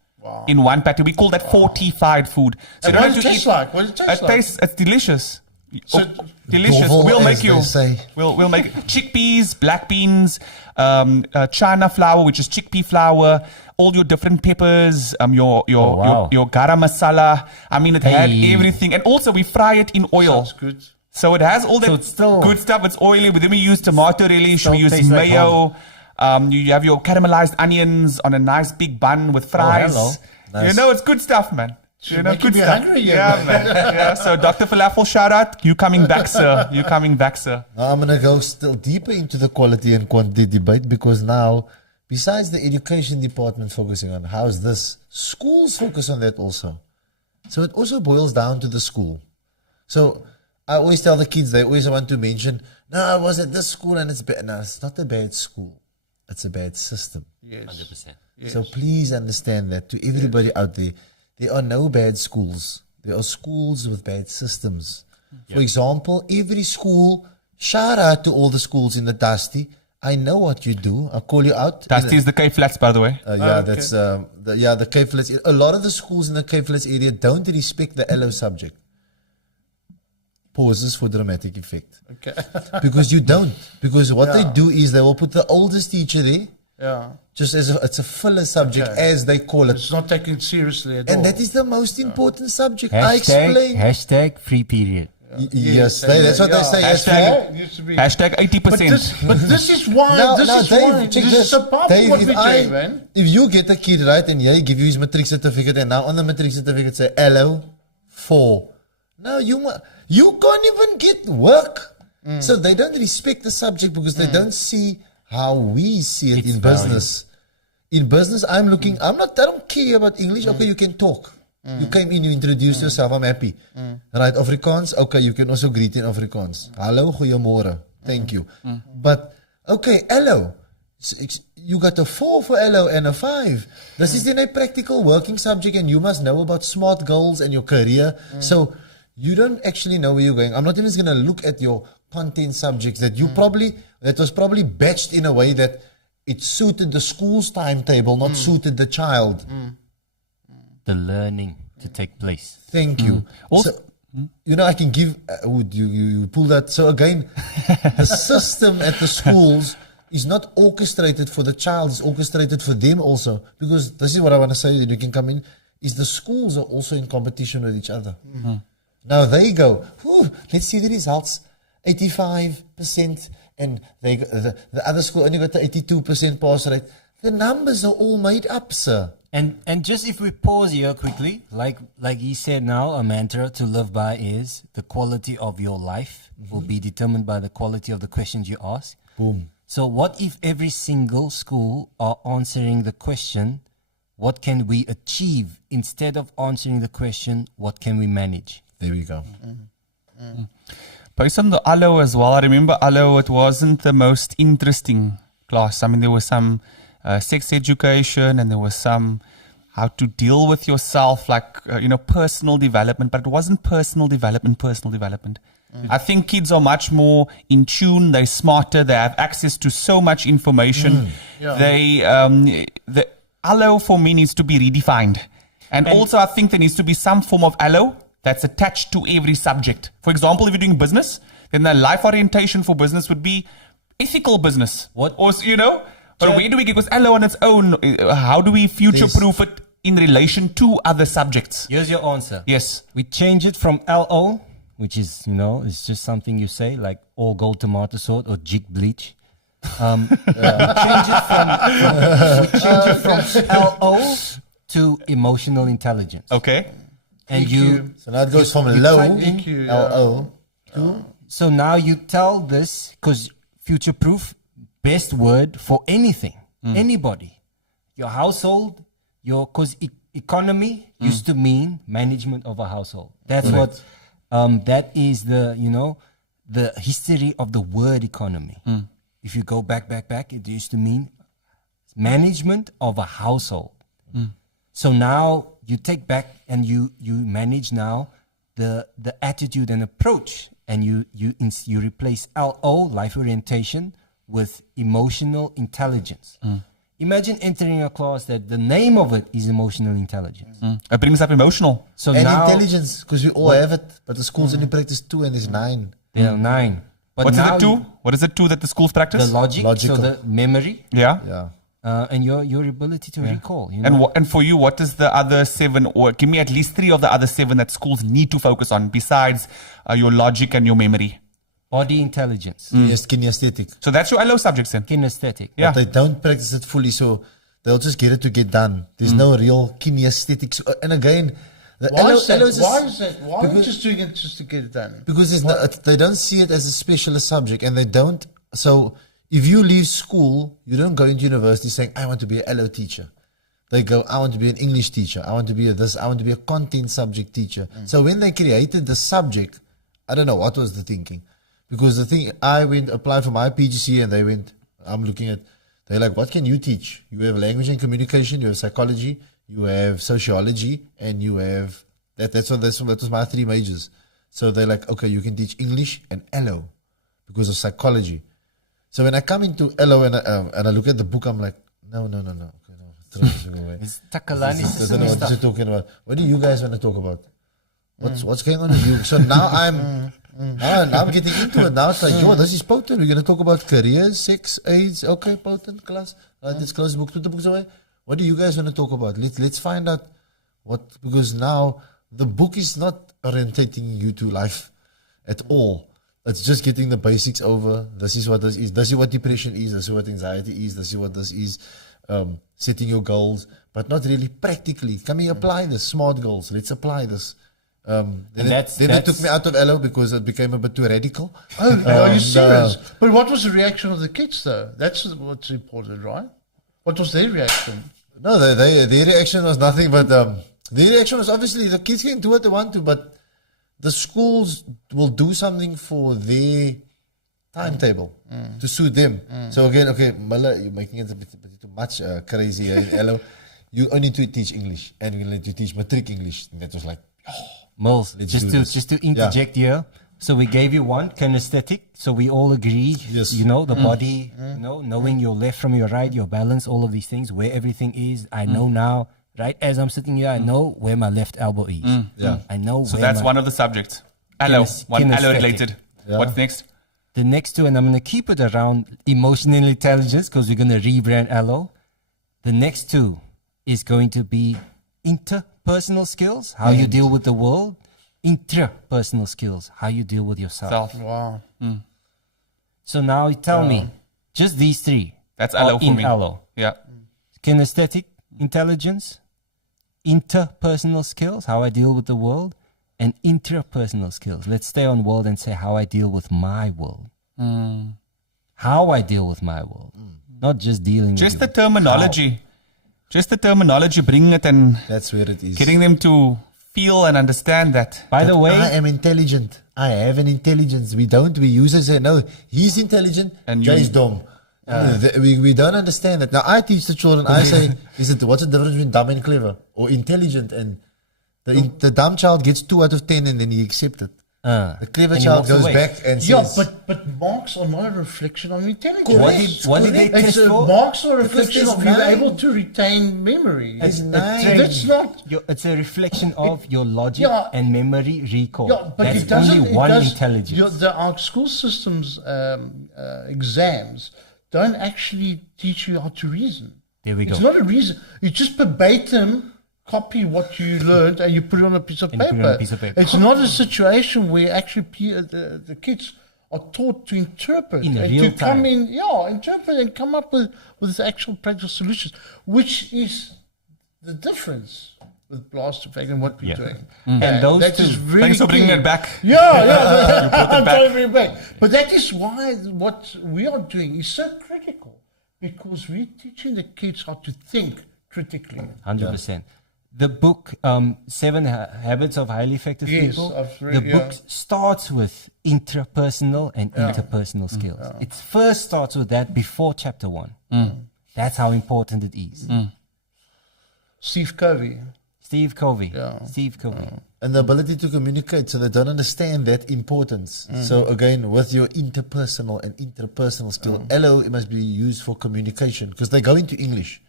in one patty. We call that fortified food. So And you what don't does have it to taste eat- like? What does it taste like? It's delicious. So- Delicious. Dovel, We'll as make you. they say. We'll make it. Chickpeas, black beans, chana flour, which is chickpea flour, all your different peppers, your garam masala. I mean, it had everything, and also we fry it in oil. Sounds good. So it has all So that it's still- good stuff. It's oily, but then we use tomato relish. Still We use tastes like mayo. You have your caramelized onions on a nice big bun with fries. hello. Nice. You know, it's good stuff, man. Should make me hungry, Yeah, man. Yeah. So Dr. Falafel, shout out. You coming back, sir. You coming back, sir. Now I'm going to go still deeper into the quality and quantity debate because now, besides the education department focusing on how's this, schools focus on that also. So it also boils down to the school. So I always tell the kids, they always want to mention, no, I was at this school and it's bad. No, it's not a bad school. It's a bad system. Yes. 100%. Yes. So please understand that to everybody out there, there are no bad schools. There are schools with bad systems. For example, every school, shout out to all the schools in the Dusty. I know what you do. I'll call you out. Dusty is the K Flats, by the way. That's the Cape Flats. A lot of the schools in the Cape Flats area don't respect the LO subject. pauses for dramatic effect. Okay. Because you don't. Because what they do is they will put the oldest teacher there, Yeah. just as it's a filler subject, as they call it. It's not taken seriously at all. And that is the most important subject. I explain. Hashtag free period. Yes, that's what they say. Hashtag- Used to be. Hashtag 80%. But this is why. check This is a part of Dave, what we do, man. if you get a kid right and you give you his matric certificate and now on the matric certificate say hello 4. Now you can't even get work. So they don't respect the subject because they don't see how we see it in business. In business, I don't care about English. Okay, you can talk. You came in, you introduced yourself, I'm happy. Right, Afrikaans, okay, you can also greet in Afrikaans. Hallo, goeiemorgen, thank you. But, okay, hello. You got a 4 for hello and a 5. This is in a practical working subject and you must know about SMART goals and your career. So, you don't actually know where you're going. I'm not even going to look at your content subjects that was probably batched in a way that it suited the school's timetable, not suited the child. The learning to take place. Thank you. Also, I can give. You pull that. So again, the system at the schools is not orchestrated for the child; it's orchestrated for them also. Because this is what I want to say. You can come in. Is the schools are also in competition with each other. Now they go. Let's see the results. 85%, and the other school only got the 82% pass rate. The numbers are all made up, sir. And just if we pause here quickly, like he said now, a mantra to live by is the quality of your life will be determined by the quality of the questions you ask. Boom. So what if every single school are answering the question, what can we achieve, instead of answering the question, what can we manage? There we go. Based on the ALO as well, I remember ALO, it wasn't the most interesting class. I mean, there was some sex education and there was some how to deal with yourself, like, personal development, but it wasn't personal development. I think kids are much more in tune, they're smarter, they have access to so much information. The ALO for me needs to be redefined. And also I think there needs to be some form of ALO that's attached to every subject. For example, if you're doing business, then the life orientation for business would be ethical business. What? Or, but where do we get, because LO on its own, how do we future-proof it in relation to other subjects? Here's your answer. Yes. We change it from LO, which is, it's just something you say, like all gold tomato sauce or jig bleach. We change it from LO to emotional intelligence. Okay. And So now it goes from low, LO, to... So now you tell this, because future-proof, best word for anything, anybody. Your household, because economy used to mean management of a household. That's what, that is the history of the word economy. If you go back, it used to mean management of a household. So now you take back and you manage now the attitude and approach, and you replace LO, life orientation, with emotional intelligence. Imagine entering a class that the name of it is emotional intelligence. It brings up emotional. So and now, intelligence, because we all have it, but the schools only practice 2 and there's 9. there are 9. But What's now it 2? What is it 2 that the schools practice? The logical. So the memory, Yeah. and your ability to recall. You know? And for you, what is the other 7, or give me at least 3 of the other 7 that schools need to focus on besides your logic and your memory? Body intelligence, Yes, kinesthetic. So that's your LO subjects then. kinesthetic. Yeah. But they don't practice it fully, so they'll just get it to get done. There's no real kinesthetic. So, and again, the Why LO is that? is Why is that? Why are we just doing it just to get it done? because they don't see it as a specialist subject, and they don't. So if you leave school, you don't go into university saying, I want to be a LO teacher. They go, I want to be an English teacher. I want to be I want to be a content subject teacher. So when they created the subject, I don't know what was the thinking. Because the thing, I applied for my PGC, and they're like, what can you teach? You have language and communication, you have psychology, you have sociology, and you have, that was my 3 majors. So they're like, okay, you can teach English and LO because of psychology. So when I come into LO and I look at the book, I'm like, no. Okay, no, throw this away. It's Takalani I don't know what you're talking about. What do you guys want to talk about? What's going on with you? So now Now I'm getting into it. Now it's like, yo, this is potent. We're going to talk about careers, sex, AIDS. Okay, potent, class. Let's close the book. Put the books away. What do you guys want to talk about? Let's find out what, because now the book is not orientating you to life at all. It's just getting the basics over. This is what this is. This is what depression is. This is what anxiety is. This is what this is. Setting your goals, but not really practically. Can we apply this? Smart goals. Let's apply this. Then they took me out of LO because it became a bit too radical. Oh, are you serious? But what was the reaction of the kids, though? That's what's important, right? What was their reaction? No, their reaction was nothing but their reaction was obviously the kids can do what they want to, but the schools will do something for their timetable to suit them. So again, okay, Mala, you're making it a bit too much crazy. Hello, you only need to teach English and you need to teach matric English. And that was like, Mills, just to interject here. So we gave you one, kinesthetic. So we all agree, Yes. you know, the body, you know, knowing your left from your right, your balance, all of these things, where everything is. I know now, right as I'm sitting here, I know where my left elbow is. Yeah. I know So where that's one of the subjects. Allo, one kinesthetic. allo related. Yeah. What's next? The next two, and I'm going to keep it around emotional intelligence because we're going to rebrand Allo. The next two is going to be interpersonal skills, how you deal with the world. Intrapersonal skills, how you deal with yourself. Self. Wow. So now you tell me, just these three. That's are allo for in me. Allo. Yeah. Kinesthetic intelligence, interpersonal skills, how I deal with the world, and intrapersonal skills. Let's stay on world and say how I deal with my world. How I deal with my world. Not just dealing Just the with terminology. Just the terminology, bringing it and that's where it is. getting them to feel and understand that. By the way, I am intelligent. I have an intelligence. We use it and say, no, he's intelligent And Jay's you- dumb. We don't understand that. Now I teach the children, I say, what's the difference between dumb and clever? Or intelligent? And the dumb child gets 2 out of 10 and then he accepts it. The clever and he child walks goes away. back and Yeah, says, but marks are not a reflection of intelligence. What did they test for? Marks are a Because reflection there's of being nine. able to retain memory. It's nine. That's not. It's a reflection of your logic Yeah. and memory recall. Yeah, but That's it doesn't. only one it does, intelligence. Our school systems exams don't actually teach you how to reason. There we go. It's not a reason. You just verbatim copy what you learned and you put it on a piece of And you paper. put it on a piece of paper. It's not a situation where actually the kids are taught to interpret In and real to come time. interpret and come up with actual practical solutions, which is the difference with blast effect and what we're Yeah. doing. And those that two- is really Thanks for bringing key. it back. Yeah, I'm back. trying to bring it back. But that is why what we are doing is so critical, because we're teaching the kids how to think critically. 100%. The book, 7 Habits of Highly Effective Yes, People, I've read- the yeah. book starts with intrapersonal and interpersonal skills. It first starts with that before chapter 1. That's how important it is. Steve Covey. Steve Covey. Yeah. Steve Covey. and the ability to communicate, so they don't understand that importance. So again, with your interpersonal and interpersonal skill, LO, it must be used for communication because they go into English,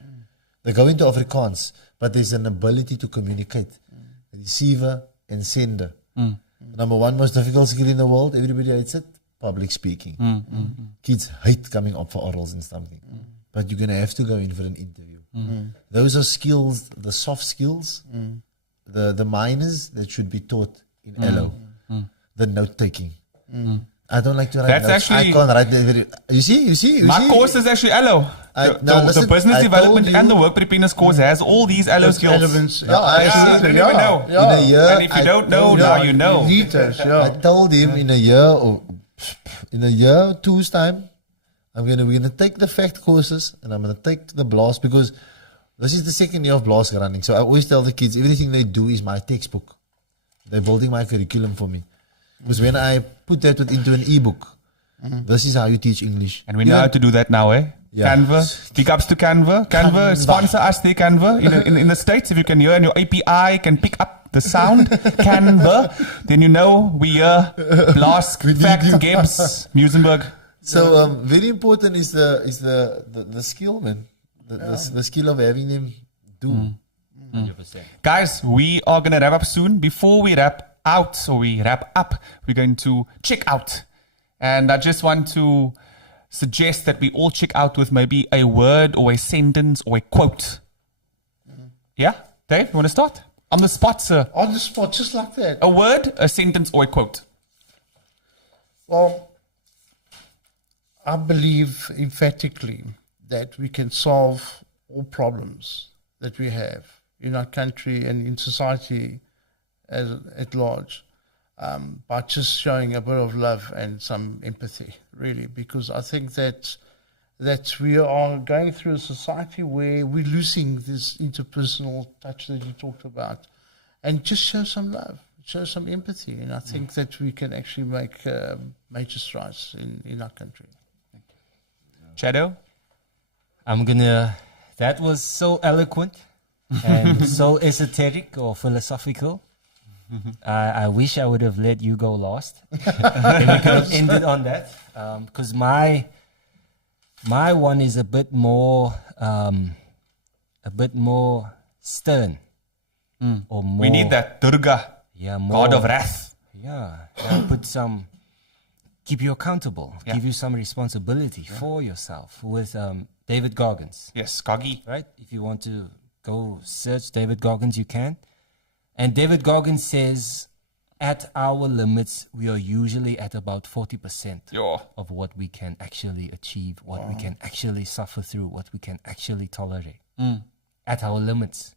they go into Afrikaans, but there's an ability to communicate, receiver and sender. Number 1 most difficult skill in the world, everybody hates it, public speaking. Kids hate coming up for orals and something, but you're gonna have to go in for an interview. Those are skills, the soft skills, the minors that should be taught in LO, the note taking. I don't like to write That's notes. I actually- can't write that. You see? My course is actually allo. now The listen, business I development told and the you- work preparedness course has all these allo skills. Elements. No, I see. You never know. Yeah. In a year, And if you don't know, Yeah, now you know. need those, I yeah. told him in a year, 2's time, we're gonna take the fact courses and I'm gonna take the blast because this is the second year of blast running. So I always tell the kids everything they do is my textbook. They're building my curriculum for me. Because when I put that into an ebook, this is how you teach English. And we know how to do that now, eh? Yeah. Canva. Big ups to Canva. Canva, sponsor us there, Canva. In the States, if you can hear and your API can pick up the sound, Canva, then you know we hear Blast, Fact, Gibbs, Musenberg. So very important is the skill, man. The skill of having them do. 100%. Guys, we are going to wrap up soon. Before we wrap, out, so we wrap up, we're going to check out. And I just want to suggest that we all check out with maybe a word or a sentence or a quote. Yeah? Dave, you want to start? On the spot, sir. On the spot, just like that. A word, a sentence, or a quote. Well, I believe emphatically that we can solve all problems that we have in our country and in society at large by just showing a bit of love and some empathy, really, because I think that we are going through a society where we're losing this interpersonal touch that you talked about, and just show some love, show some empathy, and I think that we can actually make major strides in our country. Shadow? That was so eloquent and so esoteric or philosophical. I wish I would have let you go last. And we could have ended on that. Because my one is a bit more stern. Or more, We need that Durga, yeah, more, God of wrath. Yeah, keep you accountable, give you some responsibility for yourself with David Goggins. Yes, Kagi. Right? If you want to go search David Goggins, you can. And David Goggins says, at our limits, we are usually at about 40% of what we can actually achieve, what we can actually suffer through, what we can actually tolerate. At our limits.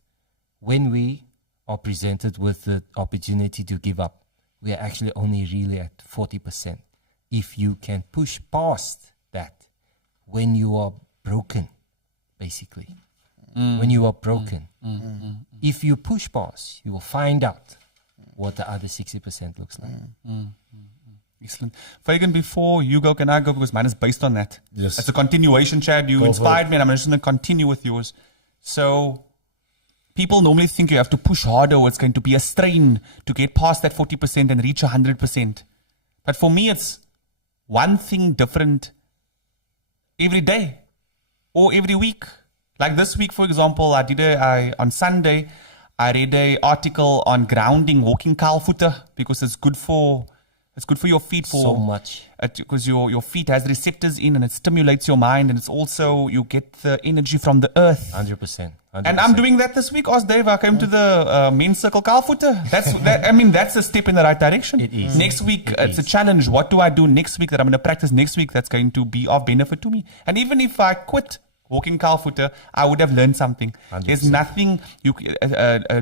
When we are presented with the opportunity to give up, we are actually only really at 40%. If you can push past that, when you are broken, basically. When you are broken. If you push past, you will find out what the other 60% looks like. Excellent. Fagan, before you go, can I go? Because mine is based on that. Yes. It's a continuation, Chad. You inspired me, and I'm just going to continue with yours. So, people normally think you have to push harder, or it's going to be a strain to get past that 40% and reach 100%. But for me, it's one thing different every day or every week. Like this week, for example, on Sunday, I read an article on grounding, walking kaalvoete, because it's good for your feet. So much. Because your feet has receptors in, and it stimulates your mind, and it's also, you get the energy from the earth. 100%. And I'm doing that this week. Ask Dave, I came to the men's circle kaalvoete. That's a step in the right direction. It is. Next week, it's a challenge. What do I do next week that I'm going to practice next week that's going to be of benefit to me? And even if I quit walking kaalvoete, I would have learned something. 100%. There's nothing,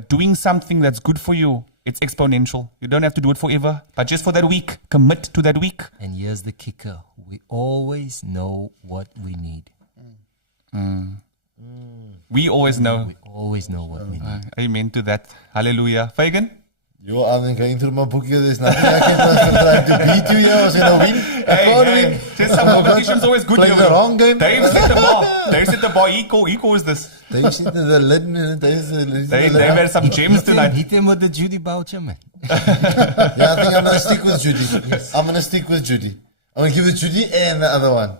doing something that's good for you, it's exponential. You don't have to do it forever, but just for that week, commit to that week. And here's the kicker. We always know what we need. We always know. We always know what we need. Amen to that. Hallelujah. Fagan? Yo, I've been going through my book here. There's nothing I can try to beat you here. I was going to win. I can't win. Just some competition's always good. Playing the wrong game. Dave set the bar. Dave set the bar. He calls this. Dave said the lid. Dave had some gems tonight. Hit him with the Judy voucher, man. Yeah, I think I'm going to stick with Judy. Yes. I'm going to stick with Judy. I'm going to give it Judy and the other one.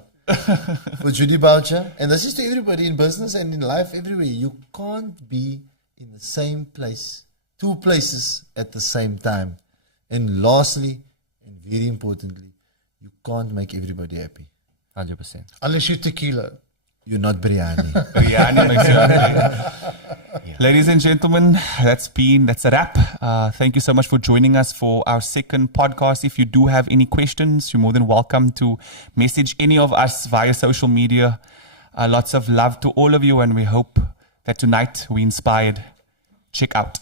For Judy voucher. And this is to everybody in business and in life, everywhere. You can't be in the same place, two places at the same time. And lastly, and very importantly, you can't make everybody happy. 100%. Unless you're tequila. You're not biryani. Biryani makes you happy. Ladies and gentlemen, that's a wrap. Thank you so much for joining us for our second podcast. If you do have any questions, you're more than welcome to message any of us via social media. Lots of love to all of you, and we hope that tonight we inspired. Check out.